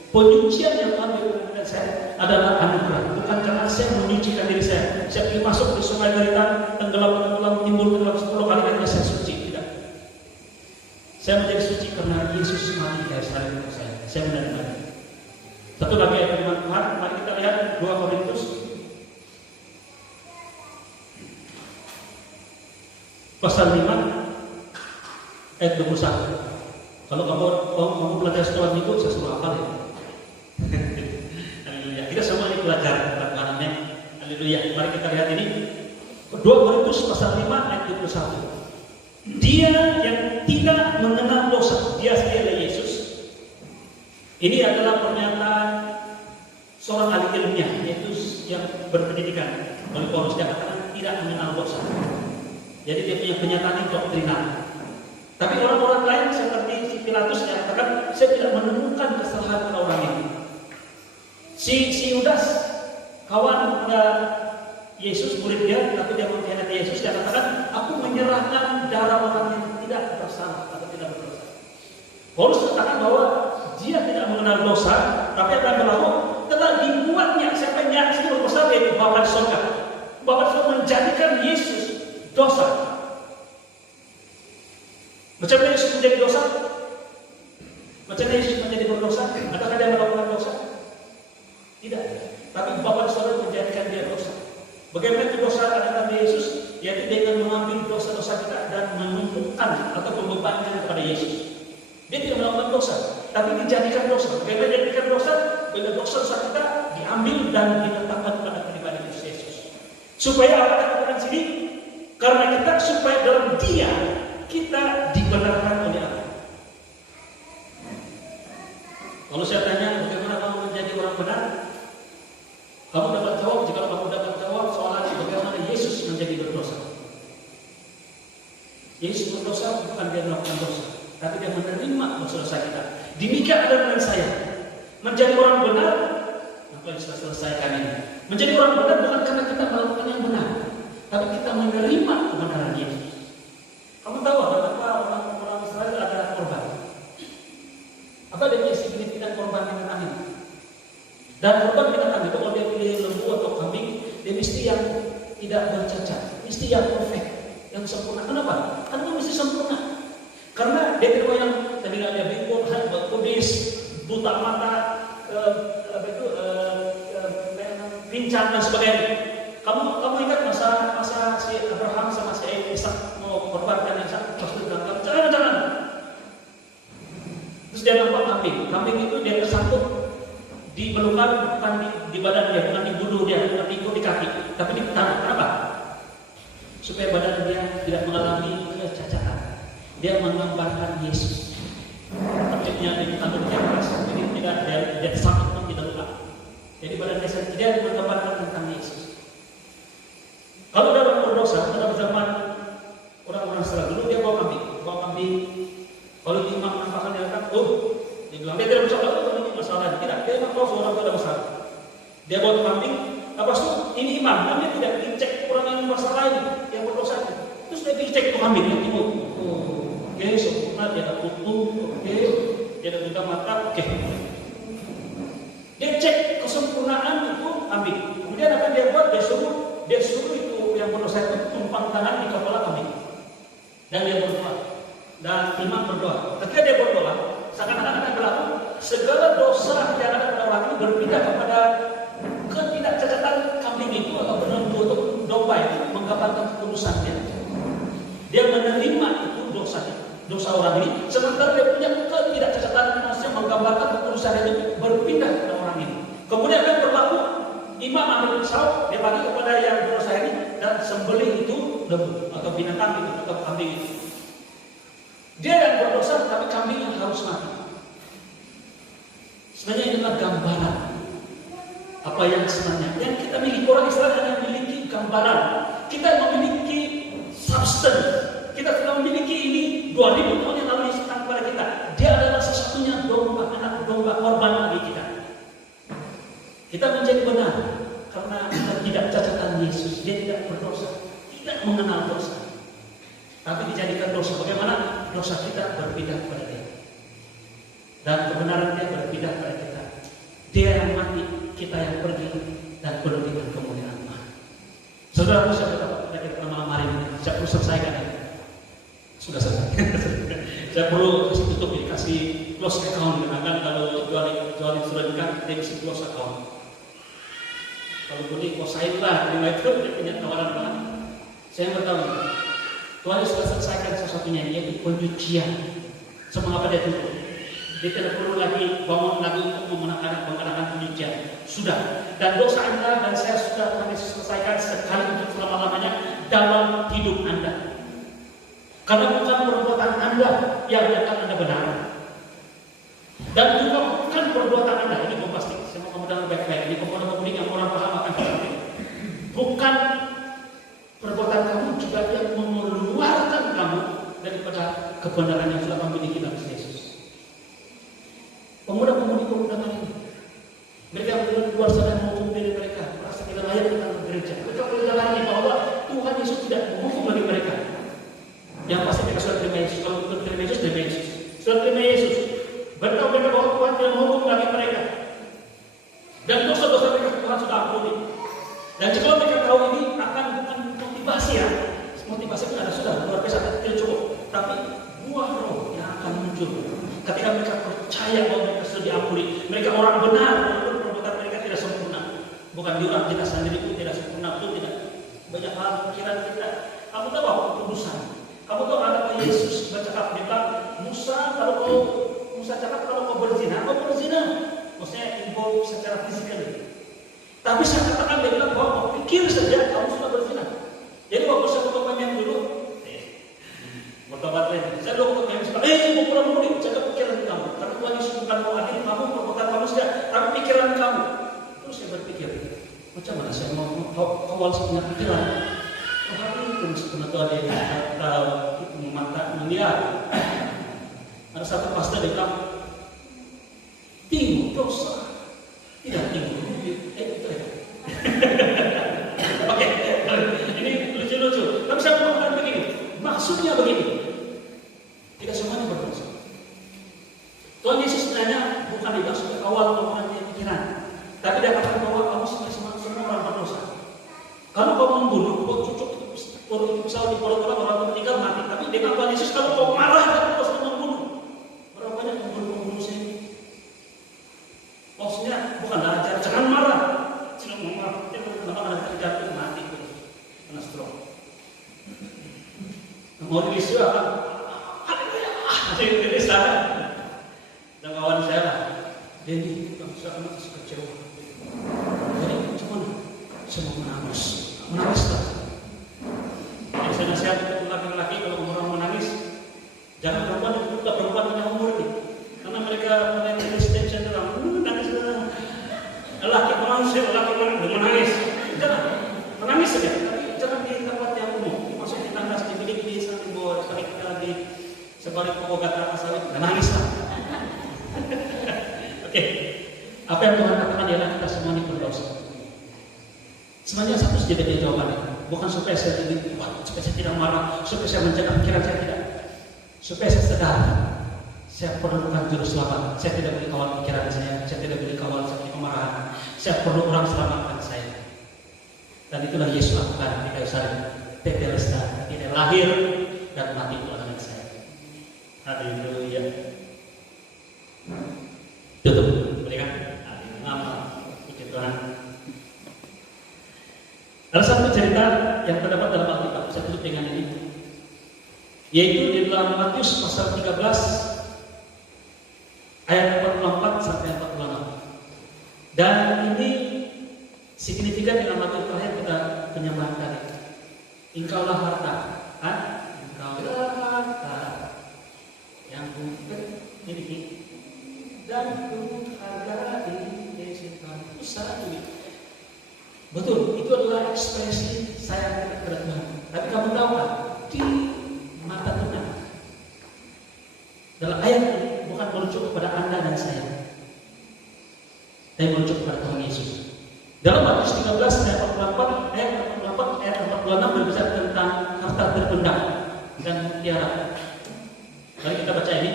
penyucian yang Tuhan berikan saya adalah anugerah, bukan karena saya menyucikan diri saya. Saya pergi masuk di sungai derita, tenggelam, timbul 10 kali dan saya suci. Tidak. Saya menjadi suci karena Yesus mati di kayu salib untuk saya. Saya menerima. Satu lagi ayat firman Tuhan, mari kita lihat 2 Korintus pasal 5 ayat 21. Kalau kamu belajar sekolah minggu, saya suruh hafal ya. Haleluya. Kita semua ini belajar Tuhan. Haleluya. Mari kita lihat ini 2 Korintus pasal 5 ayat 21. Dia yang tidak mengenal dosa, dia adalah Yesus. Ini adalah pernyataan seorang ahli ilmiah, yaitu yang berpendidikan oleh Paulus. Dia katakan tidak mengenal dosa. Jadi dia punya pernyataan doktrinal. Tapi orang-orang lain seperti si Pilatus yang katakan, saya tidak menemukan kesalahan pada orang ini. Si Yudas, kawan Yesus, murid dia, tapi dia mengkhianati Yesus, dia katakan, aku menyerahkan darah orang yang tidak bersalah atau tidak berdosa. Paulus katakan bahwa dia tidak mengenal dosa, tapi apa yang berlaku telah dibuatnya siapa yang berdosa yaitu Bapa di surga. Bapa di surga menjadikan Yesus dosa. Macam mana Yesus menjadi dosa? Macam mana Yesus menjadi berdosa? Adakah dia melakukan dosa? Tidak. Tapi Bapa di surga menjadikan dia dosa. Bagaimana itu dosa anak Yesus? Yaitu dengan mengambil dosa-dosa kita dan menumpukan atau membebankan kepada Yesus. Dia tidak melakukan dosa, tapi dijadikan dosa. Bagaimana dijadikan dosa? Bila dosa-dosa kita diambil dan diletakkan pada pribadi Yesus. Supaya apa katakan sini? Karena kita supaya dalam Dia kita dibenarkan oleh Allah. Kalau saya tanya bagaimana kamu menjadi orang benar? Kamu dapat jawab jika kamu dapat jawab soalan bagaimana Yesus menjadi berdosa. Yesus berdosa bukan dia melakukan dosa, tapi dia menerima dosa-dosa kita. Demikian ada dengan saya. Menjadi orang benar, apa yang sudah selesaikan ini. Menjadi orang benar bukan karena kita melakukan yang benar, tapi kita menerima kebenaran Yesus. Kamu tahu apa orang Israel ada korban? Apa dia signifikan korban binatang ini? Dan korban binatang itu kalau dia pilih lembu atau kambing, dia mesti yang tidak bercacat, mesti yang perfect, yang sempurna. Kenapa? Karena mesti sempurna. Karena dia tidak yang tadi ada bingkong, kudis, buta mata, pincang dan sebagainya. Kamu ingat masa si Abraham sama si Ishak mau korbankan Ishak, pasti bilang jangan. Terus dia nampak kambing itu dia tersangkut di belukan, bukan di badan dia, bukan di bulu dia, bukan di kaki, tapi di tangan. Kenapa? Supaya badan dia tidak mengalami kecacatan. Dia menggambarkan Yesus. Artinya di tangan dia keras, jadi tidak dia tersangkut pun tidak luka. Jadi badan dia menggambarkan tentang Yesus. Kalau dalam berdosa, dalam zaman orang-orang Israel dulu dia bawa kambing. Kalau imam menampakkan dia kata, dia bilang dia tidak bersalah, ini masalah. Tidak, dia memang tahu seorang itu ada masalah. Dia bawa kambing, lepas itu ini imam, dia tidak dicek orang yang bersalah ini, yang berdosa itu. Terus dia dicek itu kambing yang timur. Oke, sempurna, dia ada kutu, oke, dia ada buta mata, oke. Dia cek kesempurnaan itu kambing. Kemudian apa dia buat? Dia suruh itu yang berdosa itu tumpang tangan di kepala kambing. Dan dia berdoa. Dan imam berdoa. Ketika dia berdoa, seakan-akan akan berlaku segala dosa yang ada pada orang ini berpindah kepada ketidakcacatan kambing itu atau lembu atau domba itu menggambarkan kekudusan dia. Dia menerima itu dosa orang ini, sementara dia punya ketidakcacatan manusia menggambarkan kekudusan dia itu berpindah kepada orang ini. Kemudian akan berlaku imam ambil pisau, dia bagi kepada yang berdosa ini dan sembelih itu lembu atau binatang itu atau kambing itu. Dia yang berdosa, tapi kambing yang harus mati. Sebenarnya ini adalah gambaran apa yang sebenarnya. Yang kita miliki orang Israel hanya memiliki gambaran. Kita memiliki substance. Kita sudah memiliki ini 2000 tahun yang lalu diserahkan kepada kita. Dia adalah sesatunya domba, anak domba korban bagi kita. Kita menjadi benar karena tidak cacatan Yesus. Dia tidak berdosa, tidak mengenal dosa. Tapi dijadikan dosa. Bagaimana? Dosa kita berpindah kepada dia. Dan kebenaran dia berpindah kepada kita. Dia yang mati, kita yang pergi dan penuh dengan kemuliaan Tuhan. Saudara, saya kita malam hari ini, saya perlu selesaikan ini. Sudah selesai. Saya perlu kasih tutup ini, kasih close account. Karena kalau jualin sudah nikah, dia mesti close account. Kalau boleh kuasain lah, terima itu dia punya tawaran Tuhan. Saya bertahu Tuhan sudah selesaikan sesuatunya, yaitu penyucian. Semua apa dia tutup. Dia tidak perlu lagi bangun lagi untuk mengadakan penyucian. Sudah. Dan dosa Anda dan saya sudah Tuhan Yesus selesaikan sekali untuk selama-lamanya dalam hidup Anda. Karena bukan perbuatan Anda yang akan Anda benar. Dan juga bukan perbuatan Anda. Ini pasti. Saya mau kamu baik-baik. Ini pokoknya yang orang paham akan seperti itu. Bukan perbuatan kamu juga yang memeluk kebenaran yang telah memiliki dalam Yesus. Pemuda-pemudi pemuda ini, mereka di luar sana menghukum diri mereka, merasa tidak layak datang ke gereja. Mereka berjalan bahwa Tuhan Yesus tidak menghukum bagi mereka. Yang pasti mereka sudah terima Yesus. Kalau belum terima Yesus, terima Yesus. Sudah terima Yesus. Benar-benar bahwa Tuhan tidak menghukum bagi mereka. Dan dosa-dosa mereka Tuhan sudah ampuni. Dan jika mereka tahu ini akan bukan motivasi ya. Motivasi itu ada sudah luar biasa tidak cukup. Tapi buah roh yang akan muncul ketika mereka percaya bahwa mereka sudah diampuni. Mereka orang benar, walaupun perbuatan mereka tidak sempurna. Bukan di orang kita sendiri pun tidak sempurna, pun tidak banyak hal pikiran kita. Kamu tahu apa kudusan? Kamu tahu ada Yesus bercakap tentang Musa, kalau Musa cakap kalau kau berzina, maksudnya involve secara fisikal. Tapi saya katakan dia bilang bahwa kau pikir saja kamu sudah berzina. Jadi waktu saya ke pemain dulu, bertobat lagi. Saya dulu ke pemain suka, mau pulang mudik, jaga pikiran kamu. Tapi Tuhan Yesus bukan mau adil kamu, perbuatan kamu saja, tapi pikiran kamu. Terus saya berpikir, macam mana saya mau kawal punya pikiran? Tetapi pengetahuan dia mata melihat. Ada satu pastor dia bilang, timbul dosa, tidak timbul duit. Itu ya. Oke, ini lucu-lucu. Tapi saya mau katakan begini, maksudnya begini. Tidak semuanya berdosa. Tuhan Yesus sebenarnya bukan dibilang supaya awal orang punya pikiran, tapi dia katakan bahwa kamu semua orang berdosa. Kalau kau membunuh, kau cucuk misal di orang meninggal mati. Tapi dengan Tuhan Yesus kalau kau marah, kau sudah membunuh. Berapa banyak membunuh saya? Maksudnya bukan ajar, jangan marah. Jangan marah, jangan terjatuh mati terus, kena stroke. Mau diisuh apa? Jadi saya dan kawan saya lah, jadi saya masih kecewa. Jadi cuman saya mau menangis lah. Jadi saya nasihat untuk laki-laki kalau orang menangis, jangan perempuan punya umur nih, karena mereka menangis tension dalam nangis dalam. Laki menangis, jangan menangis saja, tapi jangan di tempat yang umum. Maksudnya di tangga di bilik di samping bawah, di sebalik pokok kata sawit, menangis lah. Oke, apa yang Tuhan katakan ialah kita semua ini berdosa. Sebenarnya satu saja dia jawabannya, bukan supaya saya jadi kuat, supaya saya tidak marah, supaya saya menjaga pikiran saya tidak, supaya saya sadar saya perlukan juru selamat. Saya tidak boleh kawal pikiran saya tidak boleh kawal sakit kemarahan. Saya perlu orang selamatkan saya. Dan itulah Yesus lakukan di kayu salib. Tetelestai, tidak lahir dan mati Tuhan saya. Haleluya. Tutup, boleh kan? Nama puji Tuhan. Ada satu cerita yang terdapat dalam Alkitab, saya tutup dengan ini, yaitu di dalam Matius pasal 13 ayat 44 sampai 46. Dan ini signifikan dalam Matius terakhir kita penyembahan tadi. Engkaulah harta, engkaulah harta yang ku miliki dan ku hargai Yesusku satu. Betul, itu adalah ekspresi saya kepada Tuhan. Tapi kamu tahu kan, di mata Tuhan dalam ayat ini bukan merujuk kepada Anda dan saya, tapi merujuk kepada Tuhan Yesus. Dalam Matius 13 ayat 44, ayat 46 berbicara tentang harta terpendam dan mutiara. Mari kita baca ini.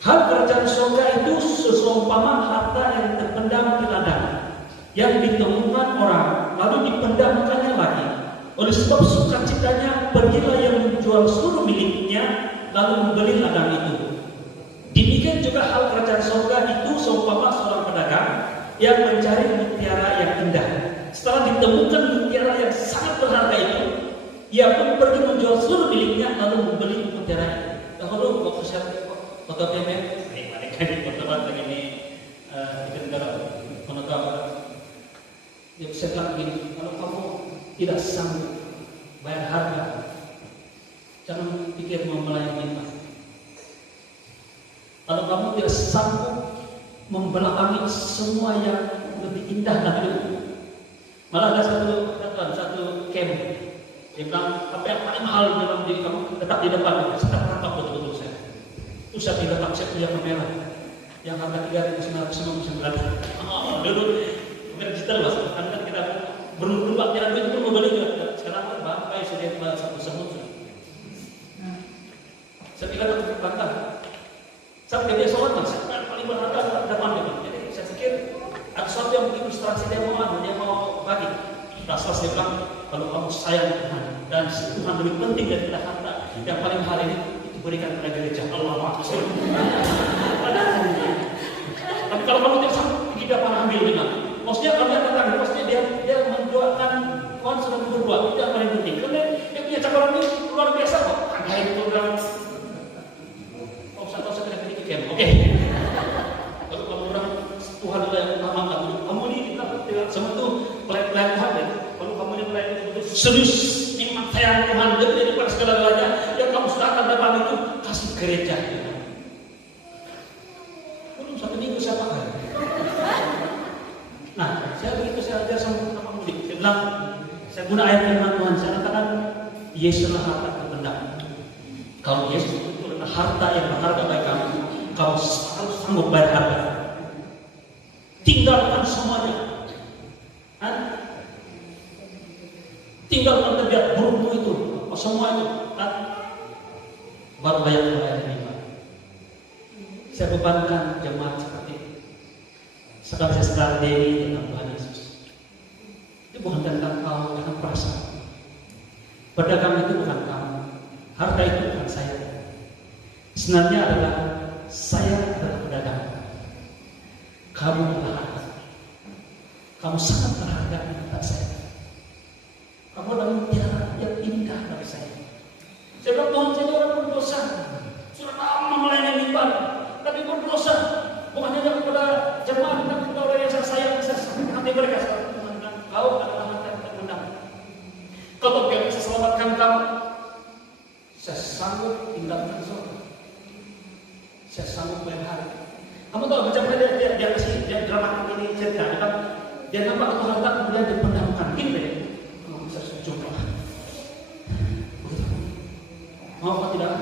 Hal kerajaan surga itu seumpama harta yang terpendam di ladang, yang ditemukan orang lalu dipendamkannya lagi. Oleh sebab sukacitanya pergilah yang menjual seluruh miliknya lalu membeli ladang itu. Demikian juga hal kerajaan surga itu seumpama seorang pedagang yang mencari mutiara yang indah. Setelah ditemukan mutiara yang sangat berharga itu, ia pun pergi menjual seluruh miliknya lalu membeli mutiara itu. Dahulu waktu saya foto payment, mereka di pertemuan begini kita dalam pengetahuan. Yang saya bilang begini, kalau kamu tidak sanggup bayar harga, jangan pikir mau melayani Tuhan. Kalau kamu tidak sanggup membelakangi semua yang lebih indah dari itu, malah ada satu camp Dia bilang, apa yang paling mahal dalam diri kamu tetap di depan. Saya tangkap betul-betul saya. Itu saya bilang, saya punya kamera yang harga 3.999. Dulu kamera digital mas, kan kita berdua jalan duit pun mau beli juga. Sekarang bapak sudah satu semut. Saya bilang aku bantah. Sampai dia sholat mas, saya paling berharga depan itu. Jadi saya pikir ada sesuatu yang ilustrasi dia mau bagi. Rasa saya bilang, kalau kamu sayang Tuhan dan Tuhan lebih penting daripada harta, yang paling hal ini itu berikan kepada gereja. Allah maksud. Tapi kalau kamu tidak sanggup, tidak pernah ambil dengan. Maksudnya kalau dia datang, maksudnya dia mendoakan Tuhan sedang berbuat. Itu yang paling penting. Karena dia punya cabaran ini luar biasa kok. Angkai program. Saya tahu saya kena kritik. Oke. Kalau kamu orang Tuhan itu yang utama kamu ini kita semua itu pelayan Tuhan ya. Kalau kamu ini pelayan itu serius memang sayang Tuhan lebih daripada segala-galanya yang kamu serahkan depan itu kasih gereja. Belum 1 minggu saya pakai. Nah, saya begitu saya ajar sama mudik. Saya bilang, saya guna ayat firman Tuhan. Saya katakan Yesuslah harta terpendam. Kalau Yesus itu adalah harta yang berharga bagi kamu, kau harus sanggup bayar harga. Tinggalkan semuanya. Tinggalkan terbiak burukmu itu, semua itu. Baru bayar ini. Saya bebankan jemaat seperti itu. Sekarang saya sedar diri tentang Tuhan Yesus. Itu bukan tentang kau, tentang perasaan. Pedagang itu bukan kamu. Harta itu bukan saya. Sebenarnya adalah saya adalah pedagang. Kamu adalah harta. Kamu sangat berharga di mata saya. Kamu adalah mutiara yang indah bagi saya. Saya bilang Tuhan, saya orang berdosa. Sudah lama melayani ibadah, tapi berdosa. Bukan hanya kepada jemaat, tapi kepada orang yang saya sayang, saya sayang hati mereka. Tuhan bilang, kau adalah harta yang terpendam. Kalau dia bisa selamatkan kamu, saya sanggup tinggalkan surga. Saya sanggup pelihara. Kamu tahu macam mana dia kasih dia drama ini cerita, dia nampak itu harta kemudian dipendamkan. Gini deh, kalau bisa coba. Mau apa tidak?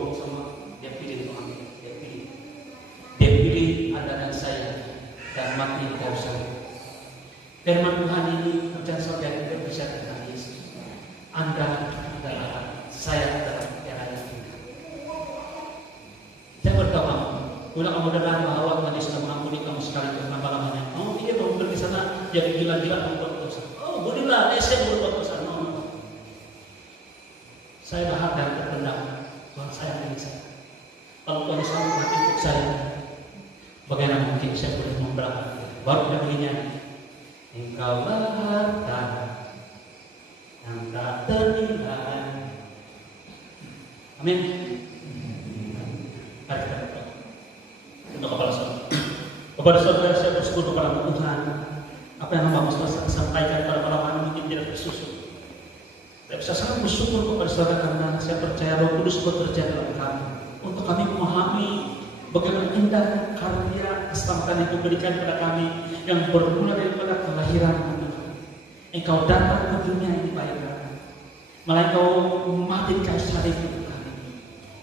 Mau sama dia pilih Tuhan, dia pilih Anda dan saya dan mati di kayu salib. Firman Tuhan ini jangan saudara kita bisa dengan Yesus. Anda adalah saya adalah yang ada. Saya berdoa, bila kamu dengar bahwa Tuhan Yesus sudah mengampuni kamu sekali karena lamanya. Oh, iya kamu pergi sana jadi gila-gila membuat dosa. Oh, bolehlah, saya berbuat dosa. No. Saya berharga dan terpendam. Tuhan sayang dengan saya. Kalau Tuhan Yesus mati untuk saya, bagaimana mungkin saya boleh memberangkat? Baru dia begini. Engkaulah harta yang tak ternilai. Amin. Mari kita berdoa. Untuk kepala saudara. Kepada saudara saya bersyukur kepada Tuhan. Apa yang hamba Mustafa sampaikan pada malam hari mungkin tidak tersusun. Saya bisa sangat bersyukur kepada saudara karena saya percaya Roh Kudus bekerja dalam kami untuk kami memahami bagaimana indah karunia keselamatan yang diberikan kepada kami yang bermula daripada kelahiran kami. Engkau datang ke dunia ini baik kami, malah Engkau mati di kayu salib untuk kami,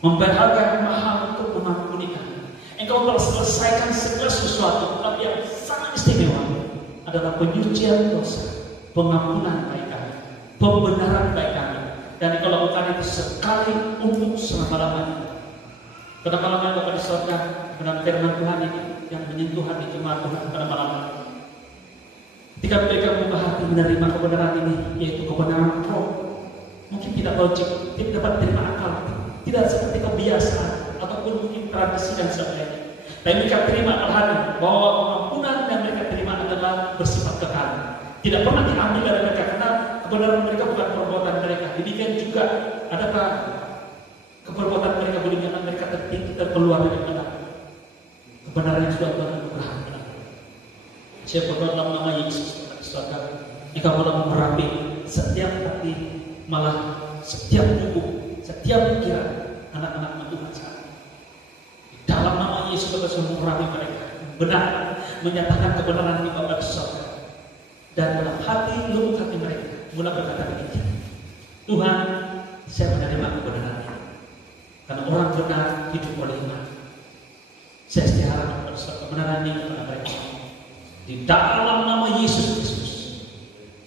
membayar harga yang mahal untuk mengampuni kami. Engkau telah selesaikan segala sesuatu, tapi yang sangat istimewa adalah penyucian dosa, pengampunan bagi kami, pembenaran bagi kami, dan Engkau lakukan itu sekali untuk selama-lamanya. Pada malam ini Bapak di surga, dengan firman Tuhan ini yang menyentuh hati jemaat Tuhan pada malam ini. Ketika mereka membuka hati menerima kebenaran ini, yaitu kebenaran roh, mungkin tidak logik, tidak dapat terima akal, tidak seperti kebiasaan ataupun mungkin tradisi dan sebagainya. Tapi mereka terima al-hadi bahwa pengampunan yang mereka terima adalah bersifat kekal. Tidak pernah diambil dari mereka karena kebenaran mereka bukan perbuatan mereka. Demikian juga adakah keperbuatan mereka berikan mereka terkeluar dari kebenaran yang sudah Tuhan berikan. Saya berdoa dalam nama Yesus, saudara, jika Allah merapi setiap hati, malah setiap tubuh, setiap pikiran anak-anak Tuhan saat ini. Dalam nama Yesus kita semua merapi mereka. Benar, menyatakan kebenaran di Bapa di sorga. Dan dalam hati, lubuk hati mereka mulai berkata begini, Tuhan, saya menerima kebenaran ini. Karena orang benar hidup oleh iman. Saya setiap kebenaran ini kepada mereka. Di dalam nama Yesus Kristus.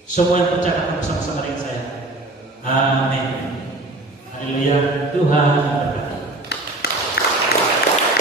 Semua yang percaya bersama-sama dengan saya. Amin. Haleluya. Tuhan